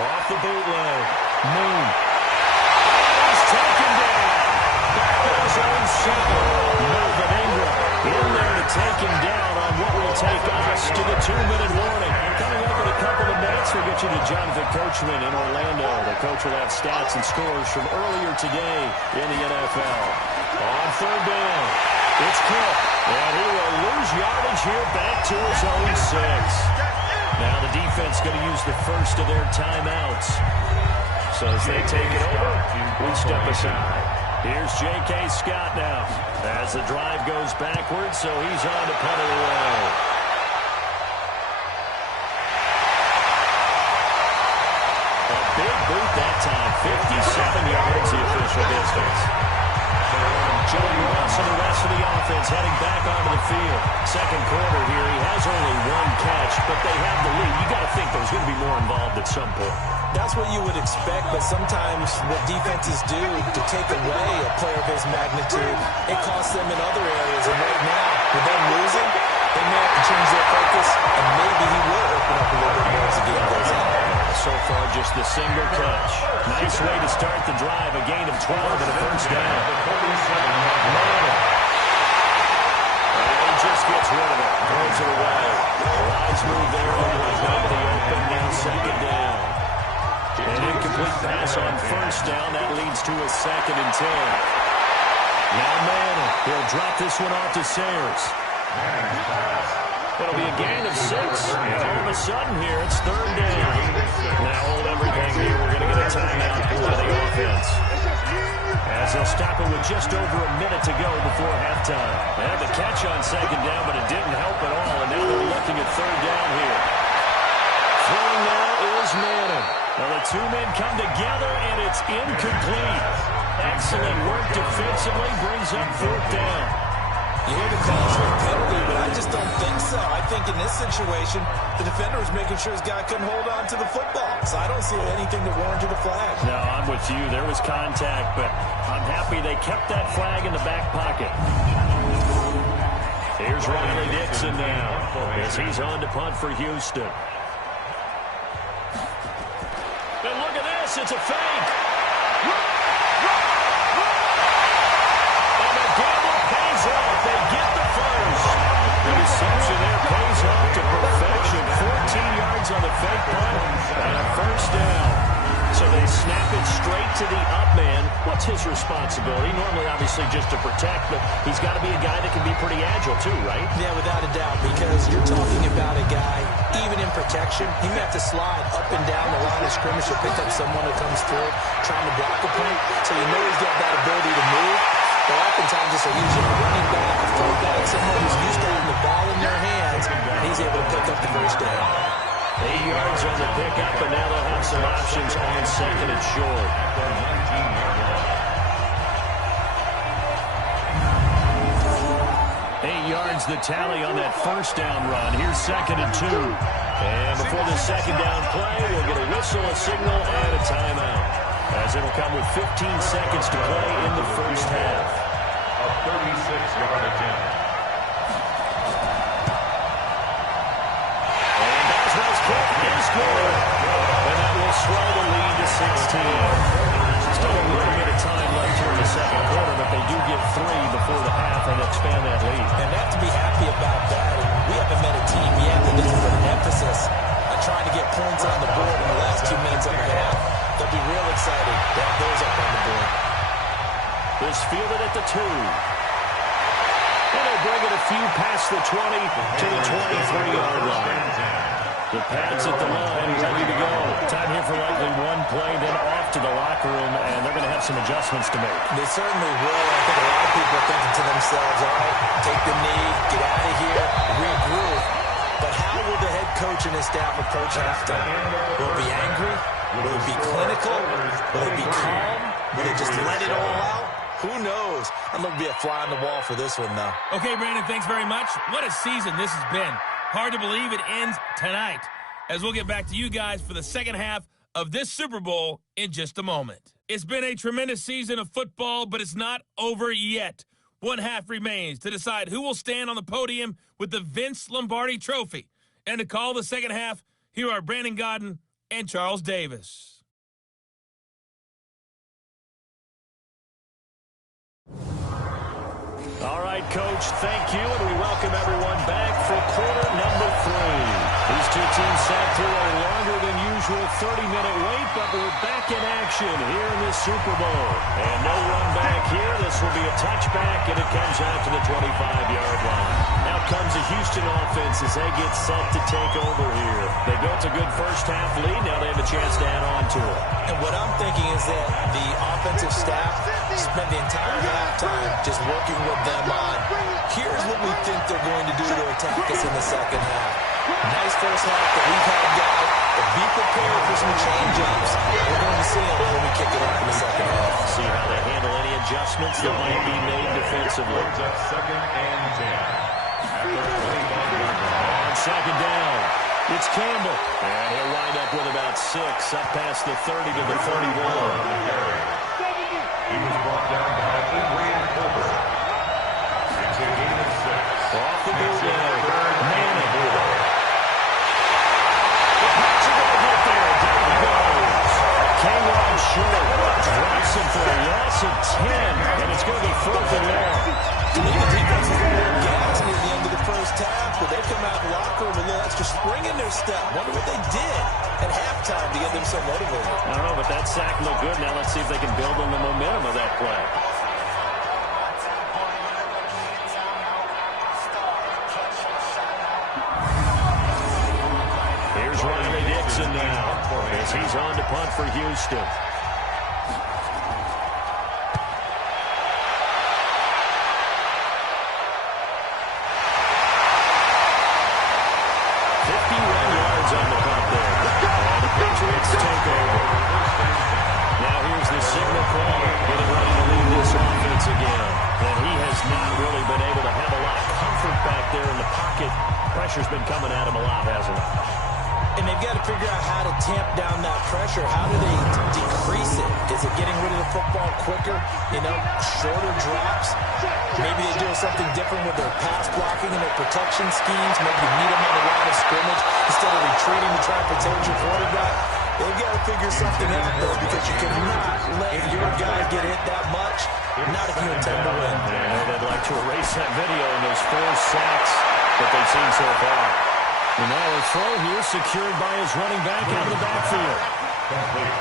Off the bootleg. Moon. He's taken down. Back to his own 7. Melvin Ingram in there to take him down on what will take us to the 2-minute warning. Coming up in a couple of minutes, we'll get you to Jonathan Coachman in Orlando. The coach will have stats and scores from earlier today in the NFL. On third down, it's Cook, and he will lose yardage here back to his own 6. Now the defense going to use the first of their timeouts. So as they take it over, we step aside. Here's J.K. Scott now as the drive goes backwards, so he's on to punt it away. A big boot that time, 57 yards the official distance. Joey Ross and the rest of the offense heading back onto the field. Second quarter here, he has only 1 catch, but they have the lead. You got to think there's going to be more involved at some point. That's what you would expect, but sometimes what defenses do to take away a player of his magnitude, it costs them in other areas. And right now, with them losing, they may have to change their focus, and maybe he will open up a little bit more as the game goes on. So far, just the single catch. Nice way to start the drive. A gain of 12 and a first down. And he just gets rid of it. Throws it away. Wise move there. Nobody open. Now second down. An incomplete pass on first down. That leads to a 2nd and 10. Now Manning. He'll drop this one off to Sayers. It'll be a gain of 6. And all of a sudden here, it's third down. Now hold everything here. We're going to get a timeout by the offense. As they'll stop it with just over a minute to go before halftime. They had the catch on second down, but it didn't help at all. And now they're looking at third down here. Throwing now is Manning. Now the 2 men come together, and it's incomplete. Excellent work defensively. Brings up 4th down. You hear the calls for a penalty, but I just don't think so. I think in this situation, the defender was making sure his guy couldn't hold on to the football. So I don't see anything that warranted a flag. No, I'm with you. There was contact, but I'm happy they kept that flag in the back pocket. Here's Riley Dixon now as he's on to punt for Houston. And look at this. It's a fake. And the gamble pays off. They get the first. The reception there pays off to perfection. 14 yards on the fake punt and a first down. So they snap it straight to the up man. What's his responsibility? Normally, obviously, just to protect, but he's got to be a guy that can be pretty agile too, right? Yeah, without a doubt, because you're talking about a guy, even in protection, he may have to slide up and down the line of scrimmage to pick up someone who comes through trying to block a punt. So you know he's got that ability to move. But oftentimes it's a usually a running back, a fullback, someone who's used to having the ball in their hands, and he's able to pick up the first down. 8 yards on the pickup, and now they'll have some options on second and short. 8 yards the tally on that first down run. Here's 2nd and 2. And before the second down play, we'll get a whistle, a signal, and a timeout. As it'll come with 15 seconds to play in the first half. A 36-yard attempt. And score, and that will swell the lead to 16. Still a little bit of time left here in the second quarter, but they do get 3 before the half and expand that lead. And they have to be happy about that. And we haven't met a team yet that doesn't put an emphasis on trying to get points on the board in the last 2 minutes of the half. They'll be real excited to have those up on the board. Is fielded at the 2. And they'll bring it a few past the 20 to the 23-yard line. The Pats at the line, ready to go. Time here for likely one play, then off to the locker room, and they're going to have some adjustments to make. They certainly will. I think a lot of people are thinking to themselves, all right, take the knee, get out of here, regroup. But how will the head coach and his staff approach halftime? Will it be angry? Will it be clinical? Will it be calm? Will they just let it all out? Who knows? I'd love to be a fly on the wall for this one, though. Okay, Brandon, thanks very much. What a season this has been. Hard to believe it ends tonight, as we'll get back to you guys for the second half of this Super Bowl in just a moment. It's been a tremendous season of football, but it's not over yet. One half remains to decide who will stand on the podium with the Vince Lombardi Trophy. And to call the second half, here are Brandon Godden and Charles Davis. All right, Coach, thank you, and we welcome everyone back for quarter number 3. These two teams sat through a longer than usual 30-minute wait, but we're back in action here in this Super Bowl. And no run back here. This will be a touchback, and it comes out to the 25-yard line. Now comes the Houston offense as they get set to take over here. They built a good first-half lead. Now they have a chance to add on to it. And what I'm thinking is that the offensive staff spent the entire halftime just working with them on, here's what we think they're going to do to attack us in the second half. Nice first half that we've had, guys, but be prepared for some change-ups. We're going to see them when we kick it off in the second half. See how they handle any adjustments that might be made defensively. Second and 10. On second down, it's Campbell. And he'll wind up with about 6, up past the 30 to the 31. He was brought down by Adrian Colbert. It's a gain of 6. Off the bootleg. Manning. King on short. Drops him for a loss of 10. And it's going to be 4th and long. To me, the defense is a little gas near the end of the first half, but they come out of the locker room with a little extra spring in their step. Wonder what they did at halftime to get them so motivated. I don't know, but that sack looked good. Now let's see if they can build on the momentum of that play. Here's Riley Dixon now as he's on to punt for Houston. On the punt there. And the Patriots take over. Now here's the signal call. Getting ready to lead this offense again. And he has not really been able to have a lot of comfort back there in the pocket. Pressure's been coming at him a lot, hasn't it? And they've got to figure out how to tamp down that pressure. How do they decrease it? Is it getting rid of the football quicker? You know, shorter drops? Maybe they do something different with their pass blocking and their protection schemes. Maybe you meet them on the line of scrimmage instead of retreating to try and protect your quarterback. They've got to figure something out, though, because you cannot let your guy get hit that much, not if you intend to win. Yeah, they'd like to erase that video in those 4 sacks that they've seen so far. And now a throw here secured by his running back out of the backfield.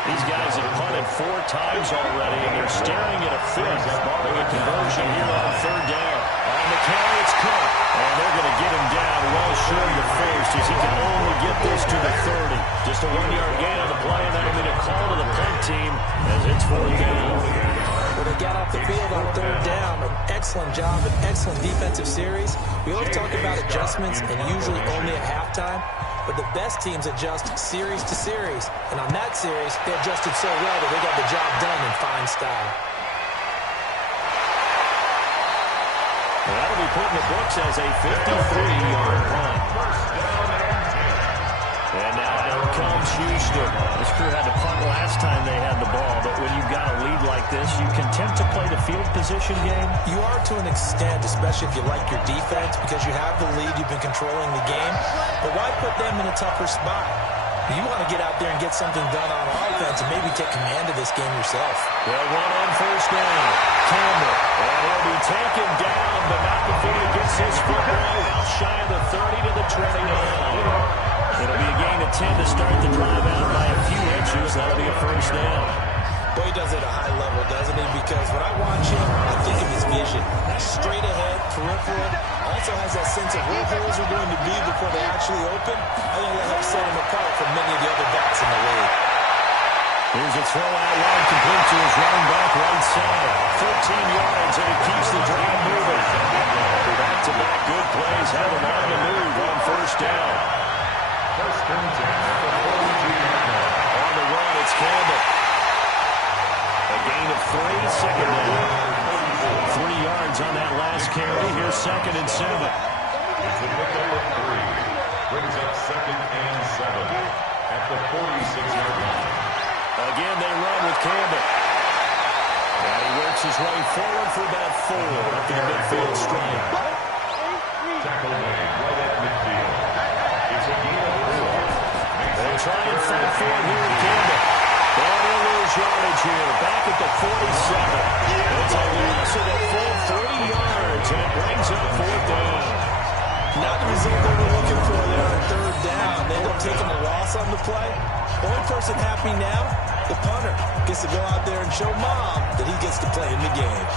These guys have punted 4 times already, and they're staring at a 5th, barring a conversion here on 3rd down. On the carry, it's Cook. And they're going to get him down well short of the first as he can only get this to the 30. Just a 1-yard gain on the play, and that'll be a call to the punt team as it's 4th down. Well, they got off the field on 3rd down. An excellent job, an excellent defensive series. We always talk about adjustments and usually only at halftime. But the best teams adjust series to series. And on that series, they adjusted so well that they got the job done in fine style. Well, that'll be put in the books as a 53-yard punt. And now out comes Houston. This crew had to punt last time they had the ball, but when you've got a lead like this, you content to play the field position game? You are to an extent, especially if you like your defense, because you have the lead, you've been controlling the game. But why put them in a tougher spot? You want to get out there and get something done on offense and maybe take command of this game yourself. Well, one on first down. Campbell. And he'll be taken down, but not before he gets his football out shy of the 30 to the 29. It'll be a gain of 10 to start the drive out by a few inches. That'll be a first down. Boy, he does it at a high level, doesn't he? Because when I watch him, I think of his vision. Straight ahead, peripheral. Also has that sense of where holes are going to be before they actually open. I think that helps set him apart from many of the other backs in the league. Here's a throw out wide, complete to his running back right side. 14 yards, and it keeps the drive moving. Back-to-back good plays have him on the move on first down. First and 10 at the 42-yard line. On the run, it's Campbell. A gain of 3, second down. 3 yards on that last carry. Here's second and 7. It's a pickup of 3. Brings up second and 7 at the 46-yard line. Again, they run with Campbell. And he works his way forward for about 4 after the midfield strike. Tackle made right at midfield. It's a gain of 4. They'll try and fight for it here with Campbell. And he'll lose yardage here, back at the 47. It's a loss of a full 3 yards, and it brings up 4th down. Not the result they were looking for there on 3rd down. They end up taking a loss on the play. Only person happy now, the punter, gets to go out there and show Mom that he gets to play in the game.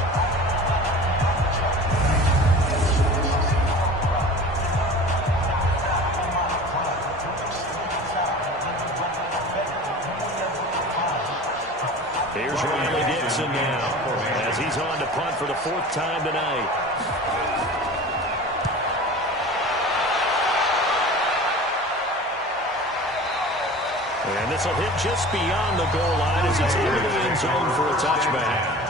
Here's Riley Dixon now, as he's on to punt for the 4th time tonight. And this will hit just beyond the goal line as it's into the end zone for a touchback.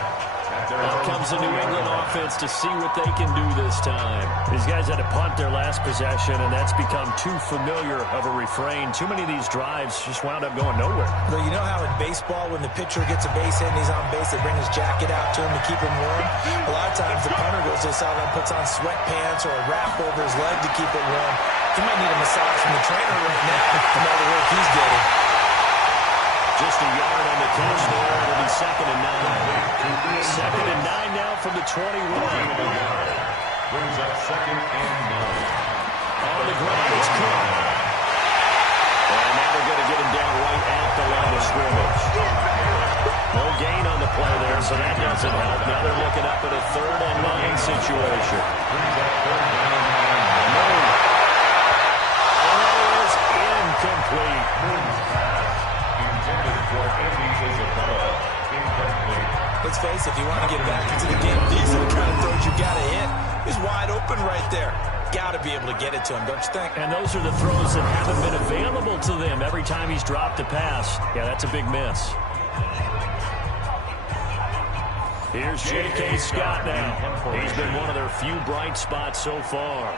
Out comes the New England offense to see what they can do this time. These guys had to punt their last possession, and that's become too familiar of a refrain. Too many of these drives just wound up going nowhere. Well, you know how in baseball, when the pitcher gets a base hit and he's on base, they bring his jacket out to him to keep him warm? A lot of times the punter goes to the sideline, puts on sweatpants or a wrap over his leg to keep it warm. He might need a massage from the trainer right now from all the work he's getting. Just a yard on the catch there. It'll be 2nd and 9. 2nd and 9 now from the 21. Brings up 2nd and 9. On the ground, it's Cook. And now they're going to get him down right at the line of scrimmage. No gain on the play there, so that doesn't help. Now they're looking up at a 3rd and 9 situation. Brings up 3rd down and 9. And that is incomplete. Intended for Andy Isabella. Incomplete. Let's face it, if you want to get back into the game, these are the kind of throws you got to hit. He's wide open right there. Got to be able to get it to him, don't you think? And those are the throws that haven't been available to them every time he's dropped a pass. Yeah, that's a big miss. Here's J.K. Scott now. He's been one of their few bright spots so far.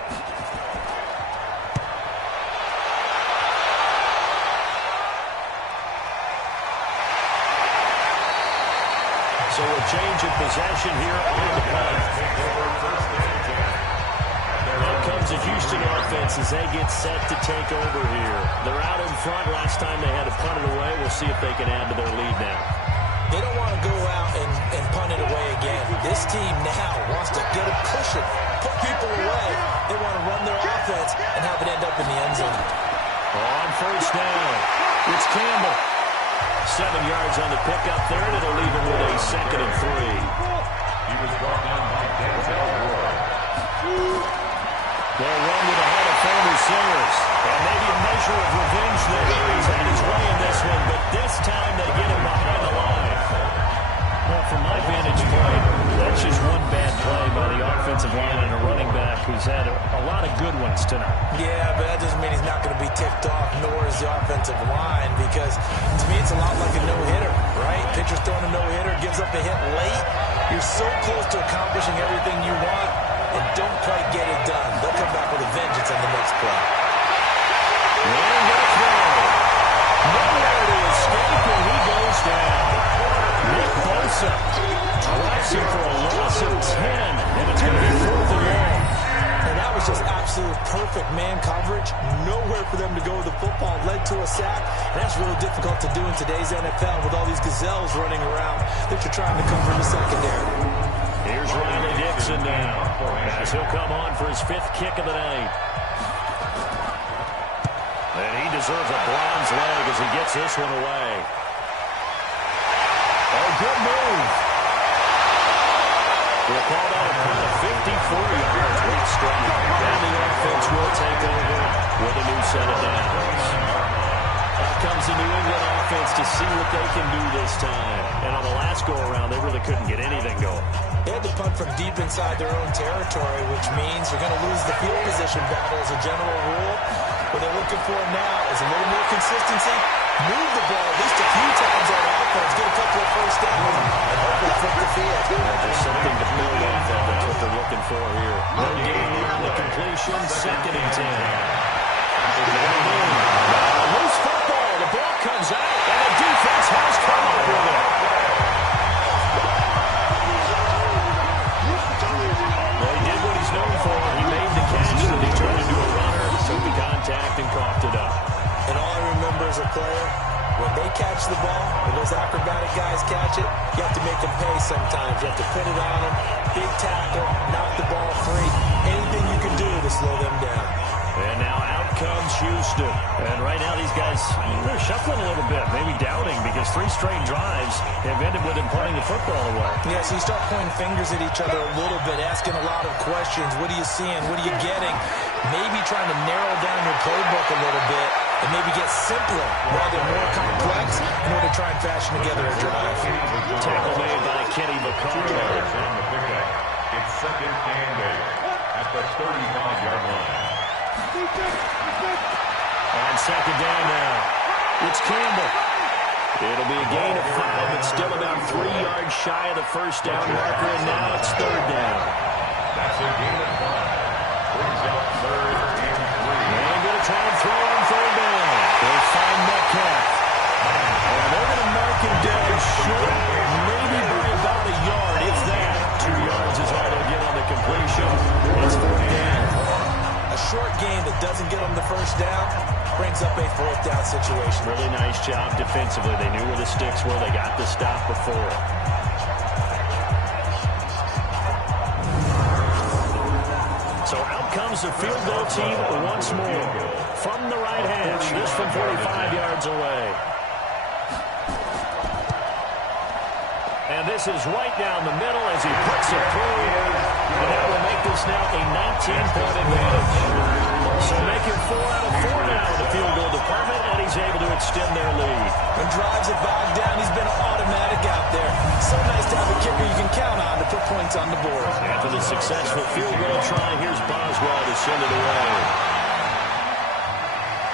So a change of possession here on the punt. Here comes the Houston offense as they get set to take over here. They're out in front. Last time they had to punt it away. We'll see if they can add to their lead now. They don't want to go out and punt it away again. This team now wants to get a cushion, put people away. They want to run their offense and have it end up in the end zone. On first down, it's Campbell. 7 yards on the pickup there, and it'll leave him with a 2nd and 3. He was brought down by Denzel Ward. They'll run with a head of former singers. And maybe a measure of revenge there. He's had his way in this one, but this time they get him behind the line. Well, from my vantage point, that's just one bad play by the offensive line and a running back who's had a lot of good ones tonight. Yeah, but that doesn't mean he's not going to be ticked off, nor is the offensive line, because to me it's a lot like a no-hitter, right? Pitcher's throwing a no-hitter, gives up a hit late. You're so close to accomplishing everything you want and don't quite get it done. They'll come back with a vengeance on the next play. And they'll throw. Nowhere to escape, and he goes down. Nick Bosa drives him for a loss of 10, and it's going to be 4th and long. And that was was just absolute perfect man coverage. Nowhere for them to go with the football. Led to a sack. And that's really difficult to do in today's NFL with all these gazelles running around that you're trying to cover in the secondary. Here's Riley Dixon now, as he'll come on for his 5th kick of the night. And he deserves a bronze leg as he gets this one away. Oh, good move. We'll call that a punt of 54 yards. Late strike. And the offense will take over with a new set of downs. Out comes the New England offense to see what they can do this time. And on the last go-around, they really couldn't get anything going. They had to punt from deep inside their own territory, which means you're going to lose the field position battle as a general rule. What they're looking for now is a little more consistency. Move the ball at least a few times on offense, get a couple of first downs, and hopefully flip the field. There's something to build off of. That's what they're looking for here. No gain on the completion, 2nd and 10. Loose football. The ball comes out, and the defense has come up with it. Well, he did what he's known for. He made the catch, and he turned into a runner, took the contact, and coughed it up. And all I remember as a player, when they catch the ball, when those acrobatic guys catch it, you have to make them pay sometimes. You have to put it on them, big tackle, knock the ball free. Anything you can do to slow them down. And now out comes Houston. And right now these guys, they're shuffling a little bit, maybe doubting, because 3 straight drives have ended with him punting the football away. Yeah, so you start pointing fingers at each other a little bit, asking a lot of questions. What are you seeing? What are you getting? Maybe trying to narrow down your playbook a little bit and maybe get simpler rather than more complex in order to try and fashion together a drive. Tackle made by Kenny Vaccaro. It's 2nd and 8 at the 35-yard line. On 2nd down now, it's Campbell. It'll be a gain of 5, but still about 3 yards shy of the first down marker, and now it's 3rd down. That's a gain of 5. Brings up 3rd and 3. And going to try and throw on 3rd down. They'll find Metcalf. And they're going to mark him down short, maybe by about a yard, if that. 2 yards is all they'll get on the completion. It's 4th down. A short gain that doesn't get them the first down brings up a 4th down situation. Really nice job defensively. They knew where the sticks were. They got the stop before. So out comes the field goal team once more. From the right hash, this from 45 yards away. And this is right down the middle as he puts it through. And that will make this now a 19-point advantage. So making 4 out of 4 now in the field goal department, and he's able to extend their lead. When drives have bogged down, he's been an automatic out there. So nice to have a kicker you can count on to put points on the board. After the successful field goal try, here's Boswell to send it away.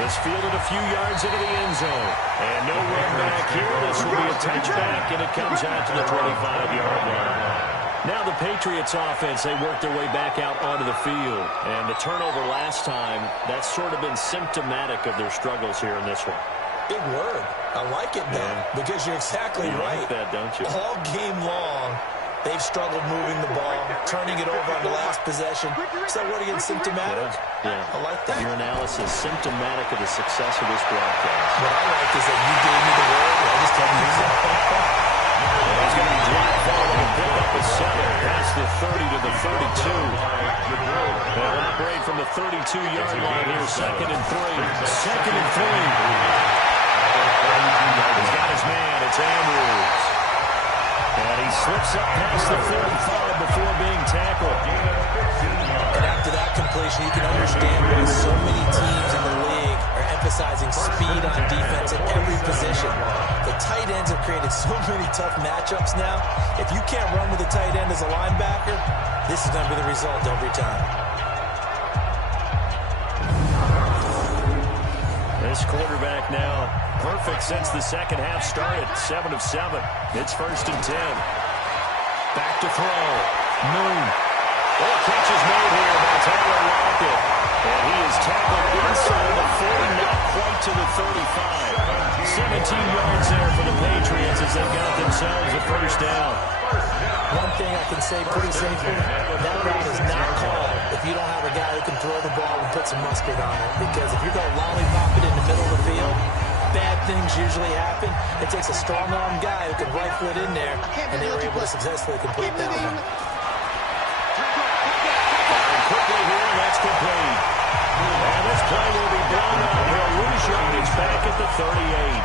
It's fielded a few yards into the end zone. And no run back here. This will be a touchback, and it comes out to the 25-yard line. Now the Patriots offense, they work their way back out onto the field. And the turnover last time, that's sort of been symptomatic of their struggles here in this one. Big word. I like it, though, because you're exactly right. You like that, don't you? All game long, they've struggled moving the ball, turning it over on the last possession. Is that word again, symptomatic? Yeah. I like that. Your analysis, symptomatic of the success of this broadcast. What I like is that you gave me the word, I just tell you use it. He's going to be dropped forward and pick up a 7 past the 30 to the 32. They'll operate from the 32-yard line here, 2nd and 3. 2nd and 3. He's got his man. It's Andrews. And he slips up past the 35 before being tackled. And after that completion, you can understand why so many teams in the league are emphasizing speed on defense at every position. The tight ends have created so many tough matchups now. If you can't run with a tight end as a linebacker, this is going to be the result every time. This quarterback now perfect since the second half started. 7 of 7. It's 1st and 10. Back to throw. Moon. Oh, catch is made here by Tyler Lockett. And he is tackled inside the 40, not quite to the 35. 17 yards there for the Patriots as they got themselves a first down. One thing I can say pretty safely, that route is not called if you don't have a guy who can throw the ball and put some mustard on it. Because if you're going to lollipop it in the middle of the field, bad things usually happen. It takes a strong-arm guy who can rifle it in there, and they were able to successfully complete that one. Quickly here, and that's complete. And this play will be blown up. They'll lose yardage back at the 38.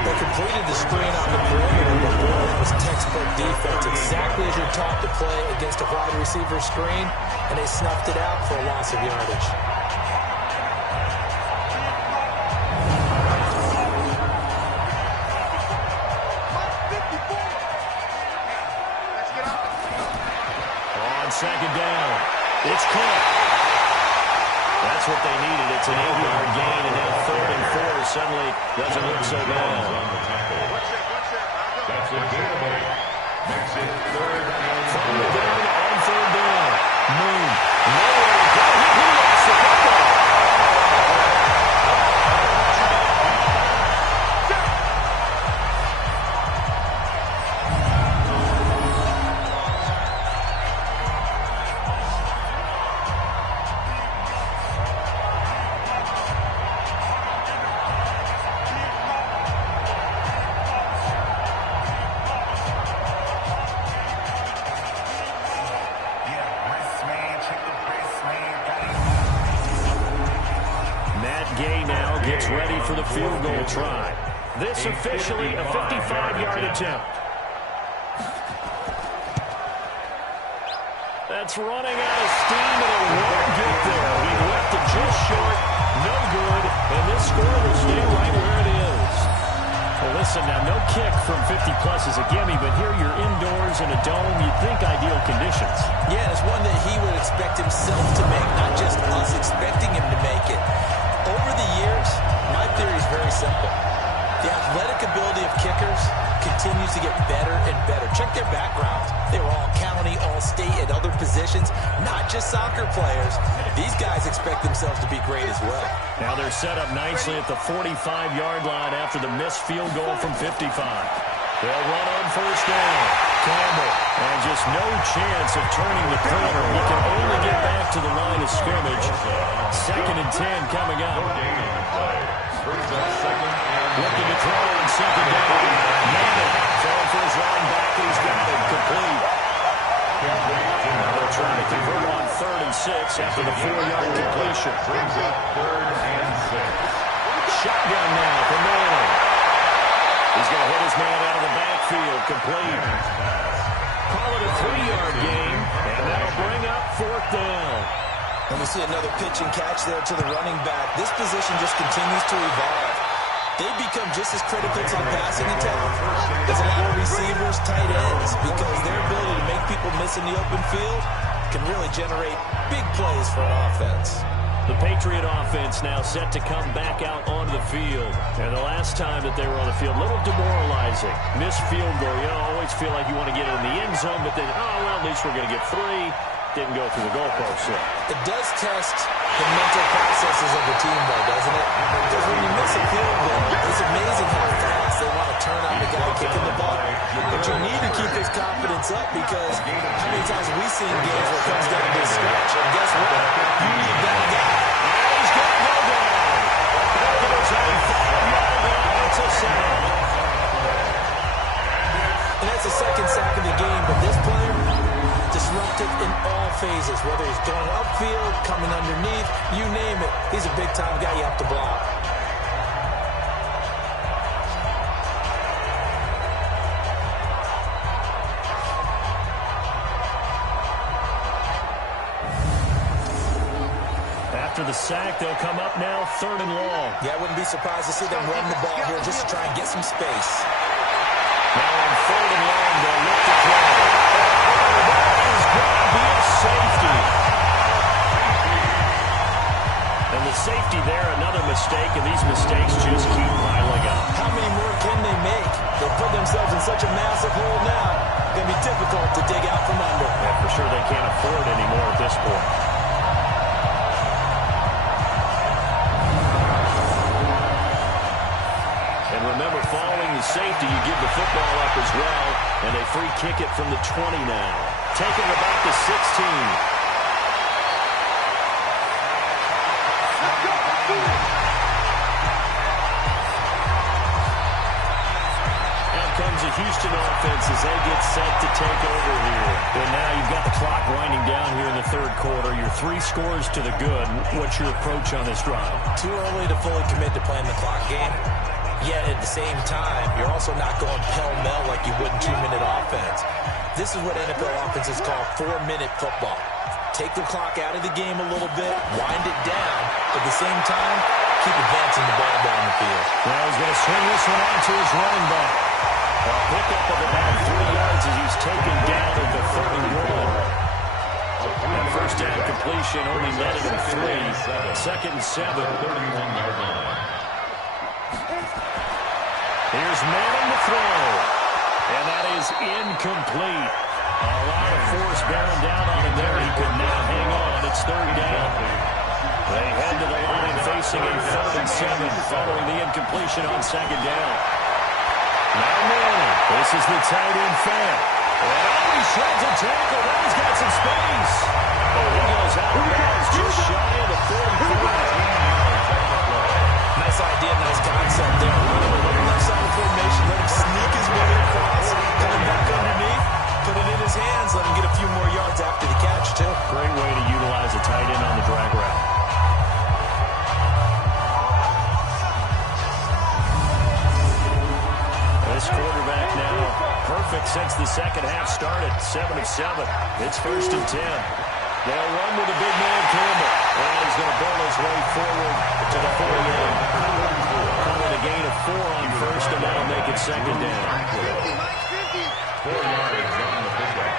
They completed the screen on the perimeter, but boy, that was textbook defense. Exactly as you're taught to play against a wide receiver screen, and they snuffed it out for a loss of yardage. On second down, it's Cook. That's what they needed. It's an 8-yard gain, and now 3rd and 4 suddenly doesn't look so bad. That's a giveaway. Makes it 3rd and From the gun on 3rd down. Moon. Nowhere to go. He lost the football. Ready for the field goal try. This officially a 55-yard attempt. That's running out of steam, and it won't get there. He left it just short, no good, and this score will stay right where it is. Well, listen, now no kick from 50-plus is a gimme, but here you're indoors in a dome. You'd think ideal conditions. Yeah, it's one that he would expect himself to make, not just us expecting him to make it. Over the years, my theory is very simple. The athletic ability of kickers continues to get better and better. Check their backgrounds. They were all county, all state, at other positions, not just soccer players. These guys expect themselves to be great as well. Now they're set up nicely at the 45-yard line after the missed field goal from 55. They'll run on 1st down. Campbell, and just no chance of turning the corner. He can only get back to the line of scrimmage. 2nd and 10 coming up. Looking to throw on 2nd down. Manning throwing for his running back. He's got it complete. Now they're trying to convert on 3rd and 6 after the 4-yard completion. brings up 3rd and 6. Shotgun now for Manning. He's going to hit his man out of the backfield. Complete. Call it a 3-yard gain, and that'll bring up 4th down. And we see another pitch and catch there to the running back. This position just continues to evolve. They become just as critical to the passing attack as a lot of receivers, tight ends, because their ability to make people miss in the open field can really generate big plays for an offense. The Patriot offense now set to come back out onto the field. And the last time that they were on the field, a little demoralizing. Missed field goal. You always feel like you want to get it in the end zone, but then, at least we're going to get 3. Didn't go through the goalpost yet. It does test the mental processes of the team, though, doesn't it? Because when you miss a field goal, it's amazing how fast they want to turn on the guy kicking the ball. But you need to keep his confidence up, because how many times have we seen games where it comes down to a stretch, and guess what? You need that guy. He's going to go down. It's on 5-yard line. It's a sack. And that's the 2nd sack of the game, but this player disruptive in all phases, whether he's going upfield, coming underneath, you name it. He's a big-time guy you have to block. After the sack, they'll come up now 3rd and long. Yeah, I wouldn't be surprised to see them run the ball here just to try and get some space. Now on 3rd and long, they'll look to throw. Be a safety. And the safety there, another mistake, and these mistakes just keep piling up. How many more can they make? They put themselves in such a massive hole now. It's going to be difficult to dig out from under. Yeah, for sure they can't afford anymore at this point. And remember, following the safety, you give the football up as well. And they free kick it from the 20 now. Taking it about the 16. Comes the Houston offense as they get set to take over here. And now you've got the clock winding down here in the third quarter. You're 3 scores to the good. What's your approach on this drive? Too early to fully commit to playing the clock game. Yet at the same time, you're also not going pell-mell like you would in 2-minute offense. This is what NFL offenses call 4-minute football. Take the clock out of the game a little bit, wind it down, but at the same time, keep advancing the ball down the field. Now he's going to swing this one out to his running back. A pickup of about 3 yards as he's taken down at the 31. That first down completion only netted him 3. Second and 7. Here's Manning to throw. And that is incomplete. A lot of force bearing down on him there. He could not hang on. It's third down. They head to the line facing a 3rd and 7 following the incompletion on second down. Now Manning. This is the tight end fan. And he shreds a tackle. Now he's got some space. Oh, he goes out of bounds just shy of the 44. Nice idea, nice concept there. Run him over the left side of formation. Let him sneak his way across. Coming back underneath. Put it in his hands. Let him get a few more yards after the catch, too. Great way to utilize a tight end on the drag route. This quarterback now perfect since the second half started. 7 of 7. It's 1st and 10. They'll run with a big man, Campbell. And he's going to ball his way forward to the 40-yard. Calling a gain of 4 on first, and that'll make it second down. 4 yards on the pickup.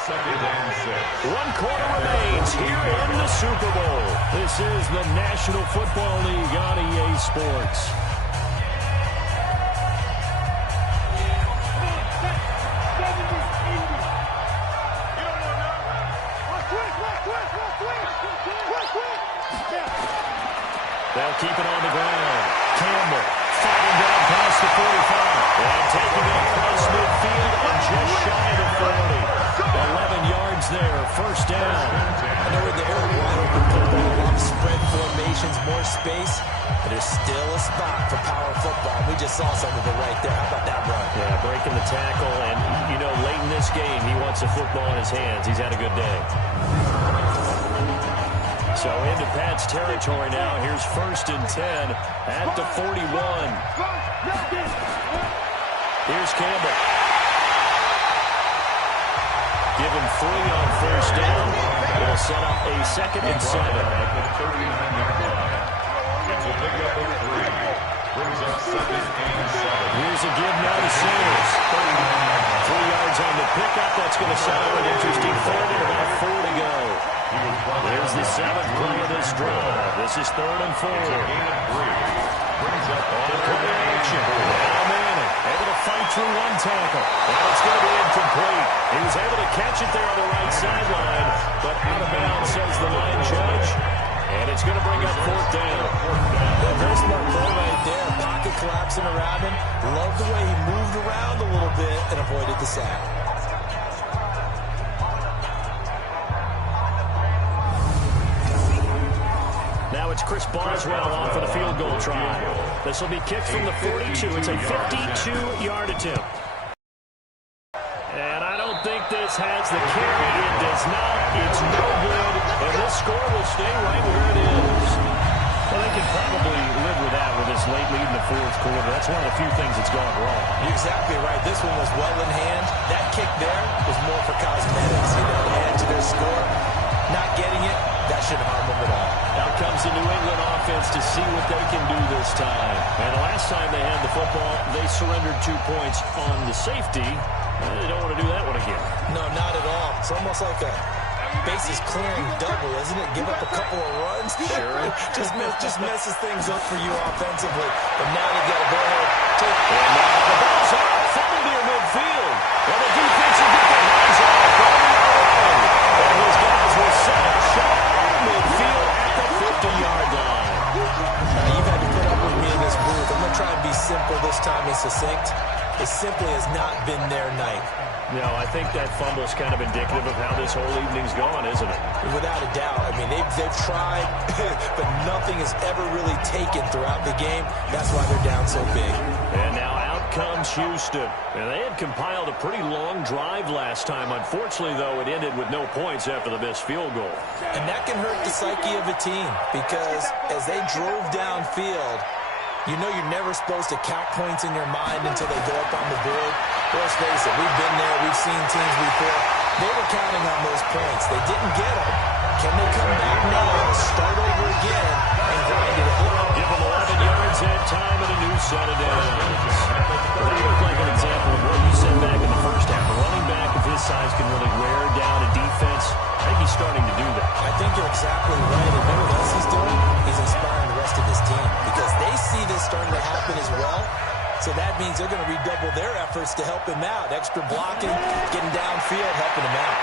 Second and 6. 1 quarter remains here in the Super Bowl. This is the National Football League on EA Sports. They'll keep it on the ground. Campbell fighting down past the 45. And taking it across midfield and just shy of the 40. 11 yards there. First down. I know we're in the very wide open football. A lot of spread formations, more space. But there's still a spot for power football. We just saw some of it right there. How about that run? Yeah, breaking the tackle. And, you know, late in this game, he wants a football in his hands. He's had a good day. So into Pat's territory now. Here's 1st and 10 at the 41. Here's Campbell. Give him 3 on first down. It'll set up a 2nd and 7. It's a pickup of 3. Brings up 2nd and 7. Here's a give now to Sanders. 3 yards on the pickup. That's going to set up an interesting 3rd and about 4 to go. Here's the 7th play of this drive. This is 3rd and 4. Brings up On play action. Now Manning able to fight through 1 tackle. And it's going to be incomplete. He was able to catch it there on the right sideline, but out of bounds, says the line judge. And it's going to bring up 4th down. Very smart play right there. Pocket collapsing around him. Loved the way he moved around a little bit and avoided the sack. Now it's Chris Boswell on for the field goal try. This will be kicked from the 42. It's a 52-yard attempt. And I don't think this has the carry. It does not. It's no good. And this score will stay right where it is. Well, they can probably live with that with this late lead in the 4th quarter. That's one of the few things that's gone wrong. You're exactly right. This one was well in hand. That kick there was more for cosmetics. You know, to add to their score. Not getting it, that shouldn't harm them at all. Out comes the New England offense to see what they can do this time. And the last time they had the football, they surrendered 2 points on the safety. They don't want to do that one again. No, not at all. It's almost like a bases clearing double, isn't it? Give up a couple of runs. Sure. just messes things up for you offensively. But now they've got to go ahead. And now the ball's out. Fumble near midfield. And the defense will get their hands off. And his guys will set up shot midfield at the 50-yard line. You've had to put up with me in this booth. I'm going to try and be simple this time and succinct. it simply has not been their night. No, I think that fumble's kind of indicative of how this whole evening's gone, isn't it? Without a doubt. I mean, they've tried, but nothing has ever really taken throughout the game. That's why they're down so big. And now out comes Houston. And they had compiled a pretty long drive last time. Unfortunately, though, it ended with no points after the missed field goal. And that can hurt the psyche of a team because as they drove downfield, you know you're never supposed to count points in your mind until they go up on the board. But let's face it, we've been there, we've seen teams before. They were counting on those points. They didn't get them. Can they come back now, start over again, and grind it out? Give them 11 yards at time and a new set of downs. That looked like an example of what you said back in the first half. A running back of his size can really wear down a defense. I think he's starting to do that. I think you're exactly right. And you know what else he's doing? He's inspiring the rest of his team because they see this starting to happen as well. So that means they're going to redouble their efforts to help him out. Extra blocking, getting downfield, helping him out.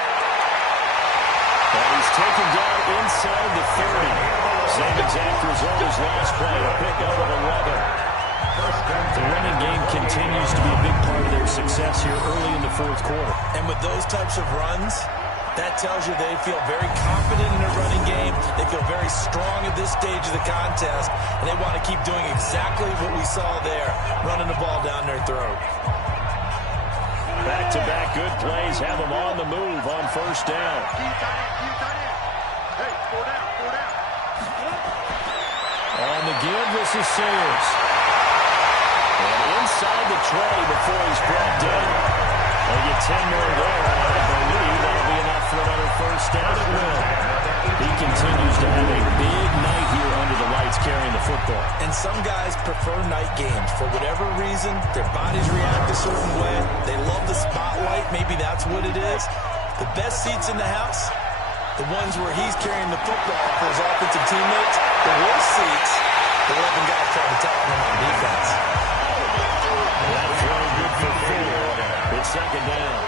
And he's taken down inside the 30. Same exact result as last play, a pickup of 11. The running game continues to be a big part of their success here early in the fourth quarter. And with those types of runs, that tells you they feel very confident in their running game. They feel very strong at this stage of the contest, and they want to keep doing exactly what we saw there, running the ball down their throat. Back-to-back good plays have them on the move on first down. On the give, this is Sayers. And inside the tray before he's brought down. They get 10 more there, and I believe that'll be enough for another first down. It will. He continues to have a big night here under the lights carrying the football. And some guys prefer night games. For whatever reason, their bodies react a certain way. They love the spotlight. Maybe that's what it is. The best seats in the house, the ones where he's carrying the football for his offensive teammates. The worst seats, the 11 guys trying to tackle him on defense. That throw good for 4. It's second down.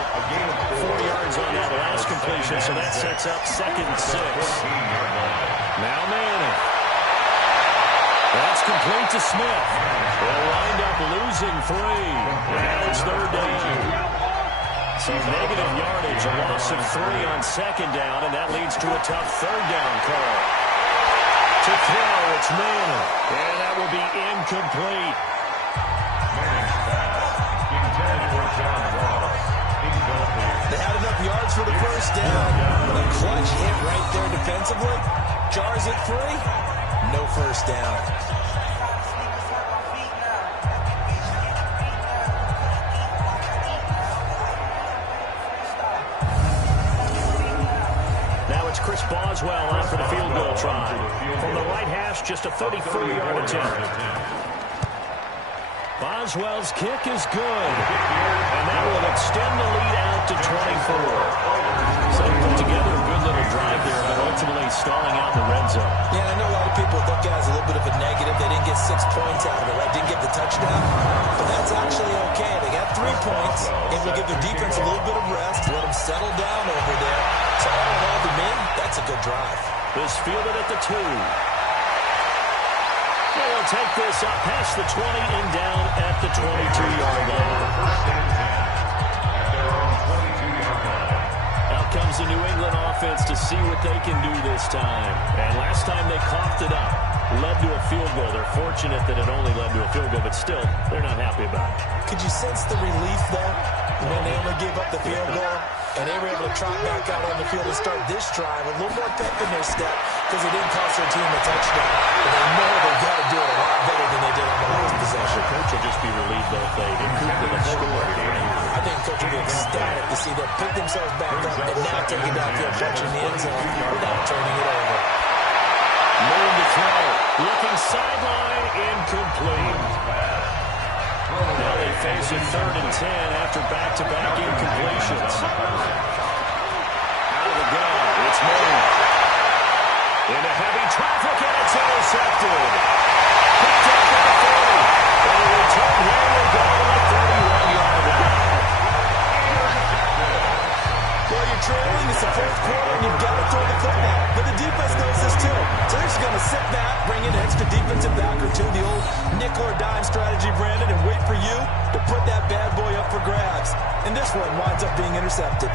4 yards on that last completion, so that sets up 2nd and 6. Now Manning. That's complete to Smith. They'll wind up losing 3. Now it's 3rd down. So negative yardage, a loss of 3 on 2nd down, and that leads to a tough 3rd down call. To throw, it's Manning. And that will be incomplete. They had enough yards for the first down. A clutch hit right there defensively. Jars it free. No first down. Now it's Chris Boswell after the field goal try. From the right hash, just a 34-yard attempt. Boswell's kick is good, and that will extend the lead out to 24. So they put together a good little drive there, but ultimately stalling out in the red zone. Yeah, I know a lot of people look at it as a little bit of a negative. They didn't get 6 points out of it, right? Didn't get the touchdown. But that's actually okay. They got 3 points, and will give their defense a little bit of rest, let them settle down over there. So all in all, to me, that's a good drive. This fielded at the 2. They'll take this up past the 20 and down at the 22-yard line. Out comes the New England offense to see what they can do this time. And last time they coughed it up, led to a field goal. They're fortunate that it only led to a field goal, but still, they're not happy about it. Could you sense the relief, though, when they only gave up the field goal? And they were able to trot back out on the field and start this drive. A little more pep in their step because it didn't cost their team a touchdown. But they know they've got to do it a lot better than they did on the last possession. Coach will just be relieved though if they improve with a score here. I think Coach will be ecstatic to see them pick themselves back up and now take it downfield, punching the end zone without turning it over. Moon to throw. Looking sideline, incomplete. Now they face a 3rd and 10 after back-to-back incompletions. Out of the gun, it's Moon. Into heavy traffic, and it's intercepted. Picked up at the 40. And a return here will go to the 31-yard line. Well, you're trailing. It's the 4th quarter, and you've got to throw the football. But the defense knows this, too. So they're just going to sit back, bring in an extra defensive back or 2, the old nickel or dime strategy, Brandon, and wait for you to put that bad boy up for grabs. And this one winds up being intercepted.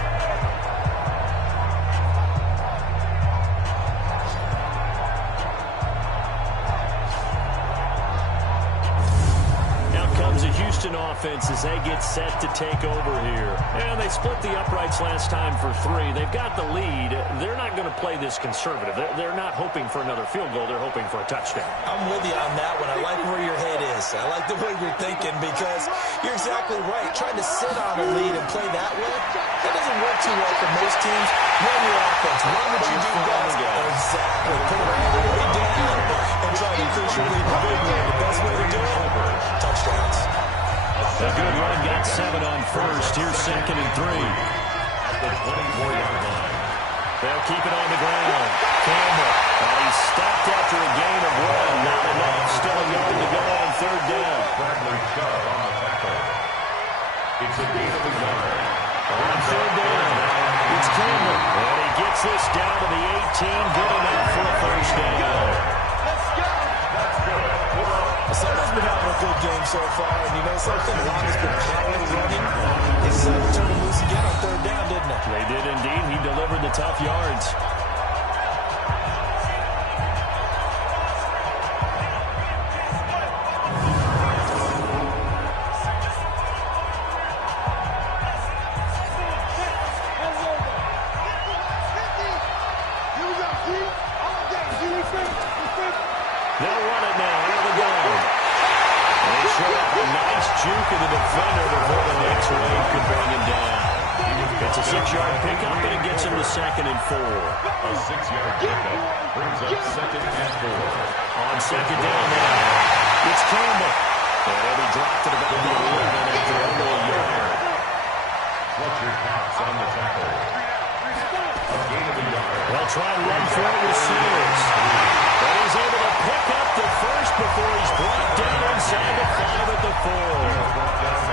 Houston offense as they get set to take over here. And they split the uprights last time for 3. They've got the lead. They're not going to play this conservative. They're not hoping for another field goal. They're hoping for a touchdown. I'm with you on that one. I like where your head is. I like the way you're thinking because you're exactly right. Trying to sit on a lead and play that way, that doesn't work too well for most teams. Run your offense. Run what you do best. Exactly. Put it all the way down and try to increase your lead in the big way. The best way to do it, touchdowns. A good run, got 7 on first. Here's 2nd and 3. At the 24-yard line. They'll keep it on the ground. Campbell. He's stopped after a gain of 1. Not enough. Still a yard to go on 3rd down. Bradley Chubb on the tackle. It's a gain of a yard. On 3rd down, it's Campbell. And he gets this down to the 18. Good enough for a 1st down. Someone's been having a good game so far, and you know something? A lot has been power running. He decided to turn him loose again on 3rd down, didn't it? They did indeed. He delivered the tough yards. They'll run it now. Here we go. They show up a nice juke of the defender before the next wave could bring him down. It's a 6-yard pickup, and it gets him to 2nd and 4. A 6-yard pickup brings up 2nd and 4. On 2nd down now, it's Campbell. And he'll be dropped at about the 11 after only a yard. Fletcher Cox on the tackle. A gain of a yard. They'll try and run for it with Sears. But he's able to pick up the first before he's brought down inside the 5 at the 4.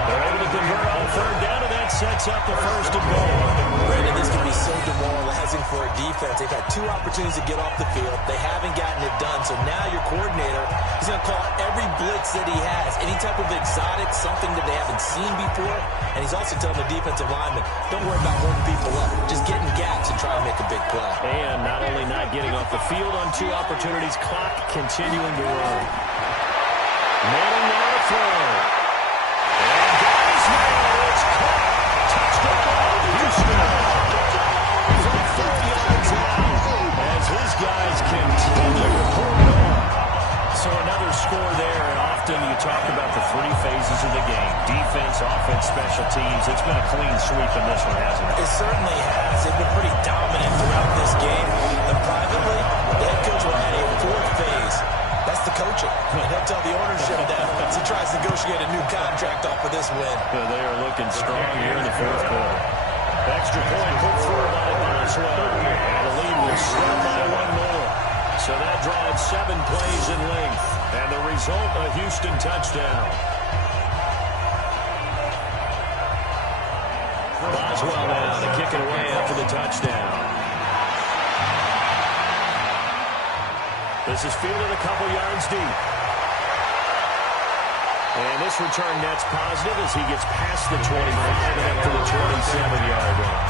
They're able to convert on 3rd down, and that sets up the 1st and goal. Brandon, this can be so demoralizing for a defense. They've had 2 opportunities to get off the field. They haven't gotten it done. So now your coordinator is going to call every blitz that he has, any type of exotic, something that they haven't seen before. And he's also telling the defensive lineman, don't worry about holding people up. Just get in gaps and try to make a big play. And not only not getting off the field on 2 opportunities, clock continuing to run. Manning now to throw. And guys, now it's caught. Touchdown, Houston. He's on 30 yards now as his guys continue to pull it on. So another score there, and often you talk about the 3 phases of the game. Defense, offense, special teams. It's been a clean sweep in this one, hasn't it? It certainly has. They've been pretty dominant throughout this game. And privately, the head coach will add a 4th phase. That's the coaching. And he'll tell the ownership that as he tries to negotiate a new contract off of this win. They are looking strong here in the 4th quarter. Extra point put through by Boswell. And the lead will slow by 1 more. So that drives 7 plays in length. And the result, a Houston touchdown. Boswell now to kick it away after the touchdown. This is fielded a couple yards deep. And this return net's positive as he gets past the 25 and up to the 27-yard line.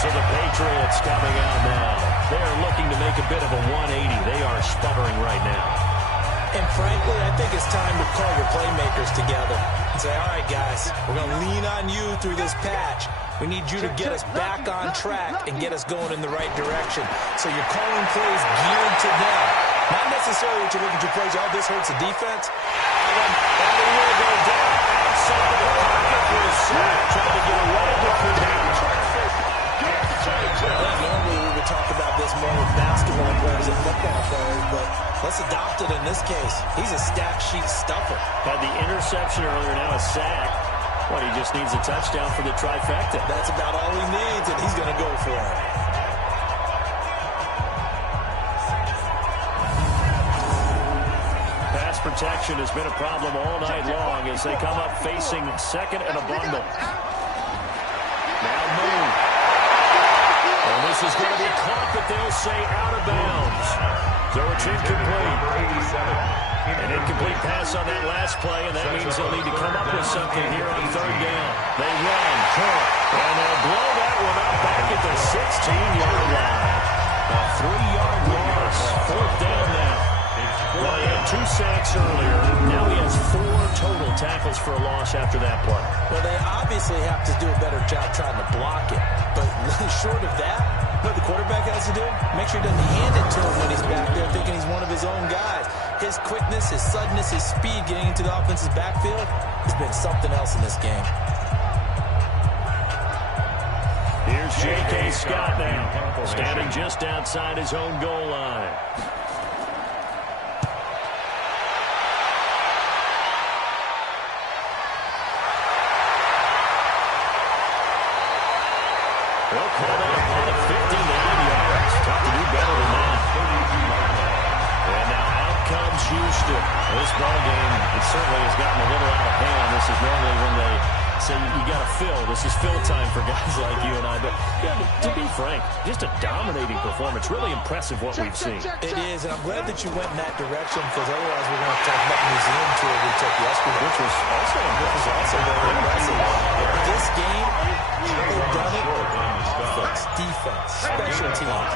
So the Patriots coming out now. They are looking to make a bit of a 180. They are sputtering right now. And frankly, I think it's time to call your playmakers together and say, all right, guys, we're going to lean on you through this patch. We need you to get us back on track and get us going in the right direction. So you're calling plays geared to them. Not necessarily what you're looking to plays, oh, this hurts the defense. And he will go down outside the pocket for a sack, trying to get away with the down. Normally we would talk about this more with basketball players and football players, but let's adopt it in this case. He's a stat sheet stuffer. Had the interception earlier, now a sack. What, he just needs a touchdown for the trifecta. That's about all he needs, and he's going to go for it. Pass protection has been a problem all night long as they come up facing 2nd and a bundle. Now move. And this is going to be caught, but they'll say out of bounds. So it's incomplete. Number 87. An incomplete pass on that last play, and that means they'll need to come up with something here on third down. They run, and they'll blow that one up back at the 16-yard line. A 3-yard loss. Fourth down now. Well, he had 2 sacks earlier. Now he has 4 total tackles for a loss after that play. Well, they obviously have to do a better job trying to block it. But short of that, what the quarterback has to do? Make sure he doesn't hand it to him when he's back there thinking he's one of his own guys. His quickness, his suddenness, his speed getting into the offense's backfield has been something else in this game. Here's J.K. Scott now, standing just outside his own goal line. They'll call that upon it 59 yards. Tough to do better than that. And now out comes Houston. This ball game, it certainly has gotten a little out of hand. This is normally when they say you got to fill. This is fill time for guys like you and I. But yeah, to be frank, just a dominating performance. Really impressive what we've seen. It is, and I'm glad that you went in that direction because otherwise we're going to talk about the museum tour we took yesterday, which was also very impressive. But this game, they've done it. Defense, special teams,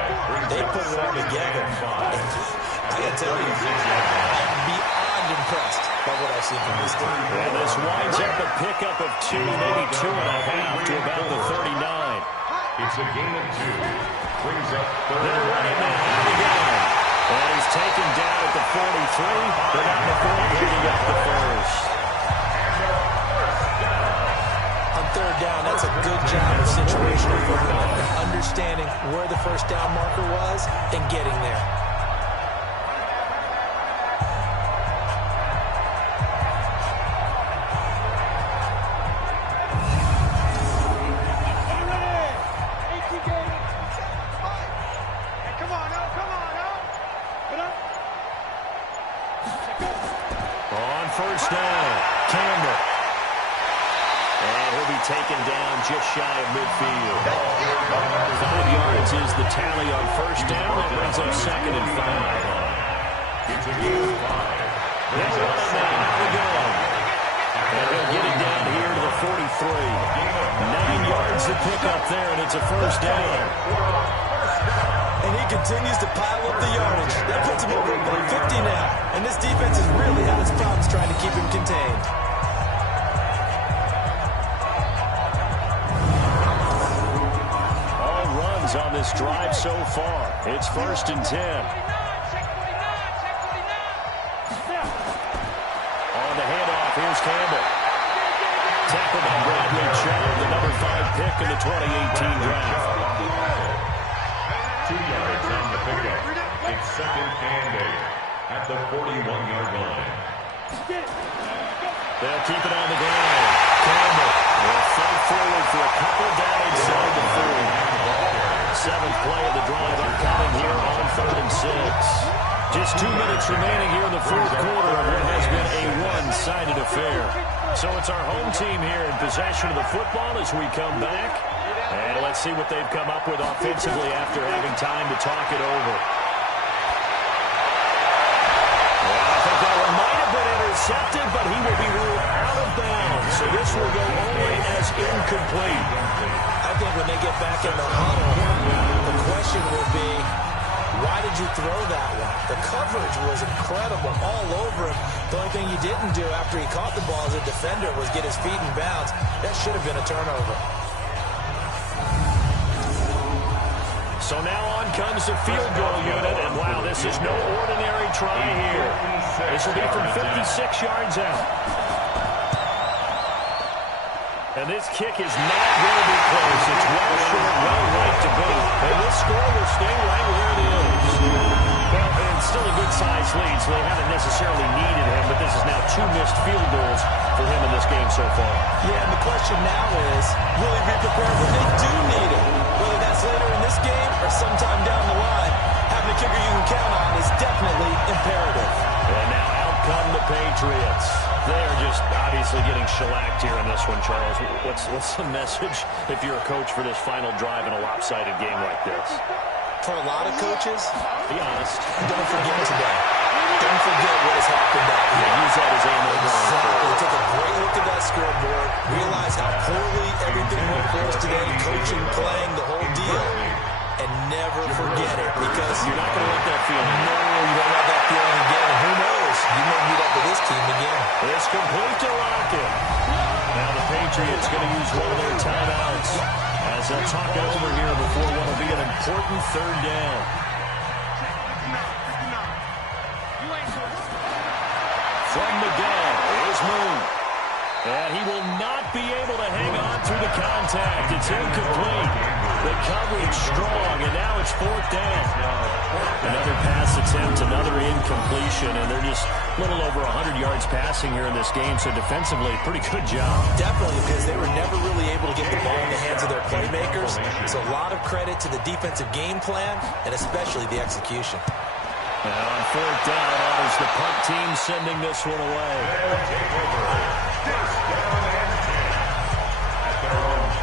they put it all together. And I got to tell you, I'm beyond impressed by what I've seen from this team. And this winds up a pickup of 2, maybe 2.5 to about the 39. It's a gain of 2. Brings up third. They're running now. And he's taken down at the 43. But not before picking up the first. On third down, that's a good job of situational football. Understanding where the first down marker was and getting there. On first down, Campbell. And he'll be taken down just shy of midfield. 5 yards is the tally on first down. That brings up 2nd and 5. It's a gain of 5. They're running now. How we going? And he'll get it down here to the 43. 9 yards to pick up there, and it's a first down. And he continues to pile up the yardage. That puts him over 150 now. And this defense has really had its problems trying to keep him contained. All runs on this drive so far. It's 1st and 10. On the handoff, here's Campbell. Tackled by Bradley Chubb, the number 5 pick in the 2018 draft. 2 yards on the pickup. It's 2nd and 8 at the 41-yard line. They'll keep it on the ground. Campbell will fight forward for a couple down inside the 40. 7th play of the drive upcoming here on 3rd and 6. Just 2 minutes remaining here in the 4th quarter of what has been a one-sided affair. So it's our home team here in possession of the football as we come back. And let's see what they've come up with offensively after having time to talk it over. Well, I think that one might have been intercepted, but he will be ruled out of bounds. So this will go only as incomplete. I think when they get back in the huddle, the question will be, why did you throw that one? The coverage was incredible all over him. The only thing you didn't do after he caught the ball as a defender was get his feet in bounds. That should have been a turnover. So now on comes the field goal unit, and wow, this is no ordinary try here. This will be from 56 yards out. And this kick is not going to be close. It's well short, well right to be. And this score will stay right where it is. Well, it's still a good-sized lead, so they haven't necessarily needed him, but this is now 2 missed field goals for him in this game so far. Yeah, and the question now is, will he be prepared when they do need him? Whether that's later in this game or sometime down the line, having a kicker you can count on is definitely imperative. And now out come the Patriots. They're just obviously getting shellacked here in this one, Charles. What's the message if you're a coach for this final drive in a lopsided game like this? For a lot of coaches, be honest, don't forget today. Don't forget what has happened out here. Yeah, use that as ammo. Exactly. Take a great look at that scoreboard. Realize how poorly everything went for us today. Coaching, playing, the whole deal. And never forget it, because you're not going to let that feeling. No, you don't have that feeling again. And who knows? You may meet up with this team again. It's complete to Rocket. Now the Patriots going to use one of their timeouts as they'll talk it over here before what will be an important third down. From the gun is Moon. And he will not be able to hang on through the contact. It's incomplete. The coverage strong, and now it's fourth down. Another pass attempt, another incompletion, and they're just a little over 100 yards passing here in this game, so defensively, pretty good job. Definitely, because they were never really able to get the ball in the hands of their playmakers. So a lot of credit to the defensive game plan, and especially the execution. Now on fourth down, that is the punt team sending this one away.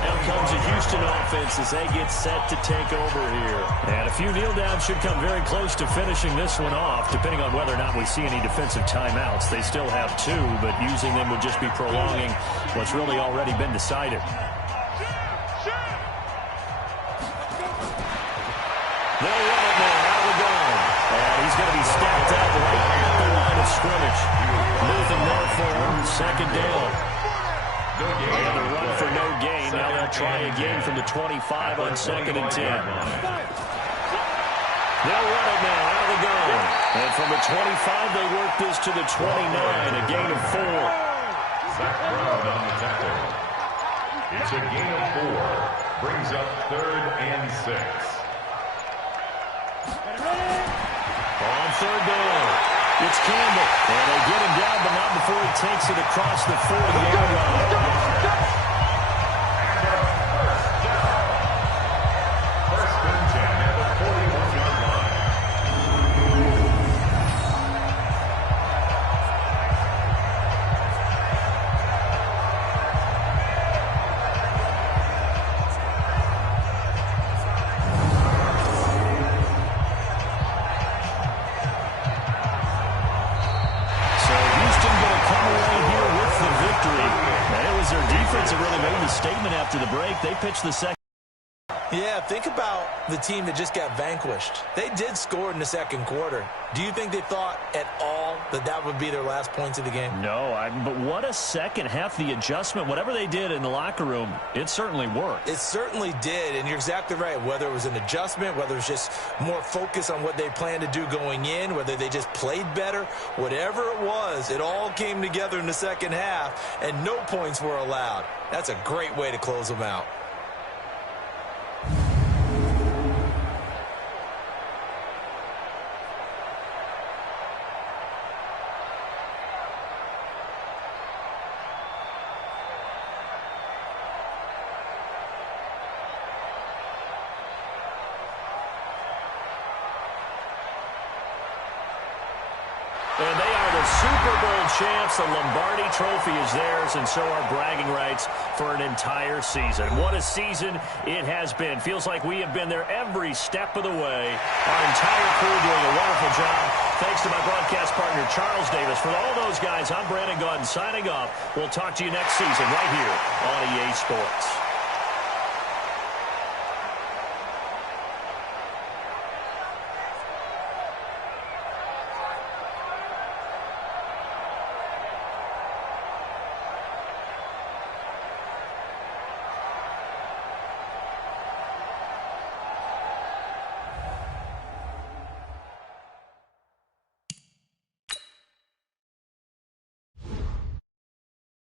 Now comes a Houston offense as they get set to take over here. And a few kneel downs should come very close to finishing this one off, depending on whether or not we see any defensive timeouts. They still have two, but using them would just be prolonging what's really already been decided. They'll run it now out of the gun. And he's going to be stacked up right at the line of scrimmage. Nothing there for him. Second down. And the run for no gain. Now they'll try again from the 25 on 2nd and 10. They'll run it now out of the gun. And from the 25, they work this to the 29, a gain of 4. Zach Brown on the tackle. It's a gain of 4. Brings up 3rd and 6. On third down, it's Campbell. And they get him down, but not before he takes it across the 40-yard line. First and 10 at the 41-yard line. Statement after the break. They pitched the second. Yeah, think about the team that just got vanquished. They did score in the second quarter. Do you think they thought at all that that would be their last points of the game? No, but what a second half. The adjustment, whatever they did in the locker room, it certainly worked. It certainly did, and you're exactly right. Whether it was an adjustment, whether it was just more focus on what they planned to do going in, whether they just played better, whatever it was, it all came together in the second half, and no points were allowed. That's a great way to close them out. And they are the Super Bowl champs. The Lombardi Trophy is theirs, and so are bragging rights for an entire season. What a season it has been. Feels like we have been there every step of the way. Our entire crew doing a wonderful job. Thanks to my broadcast partner, Charles Davis. For all those guys, I'm Brandon Gaudin signing off. We'll talk to you next season right here on EA Sports.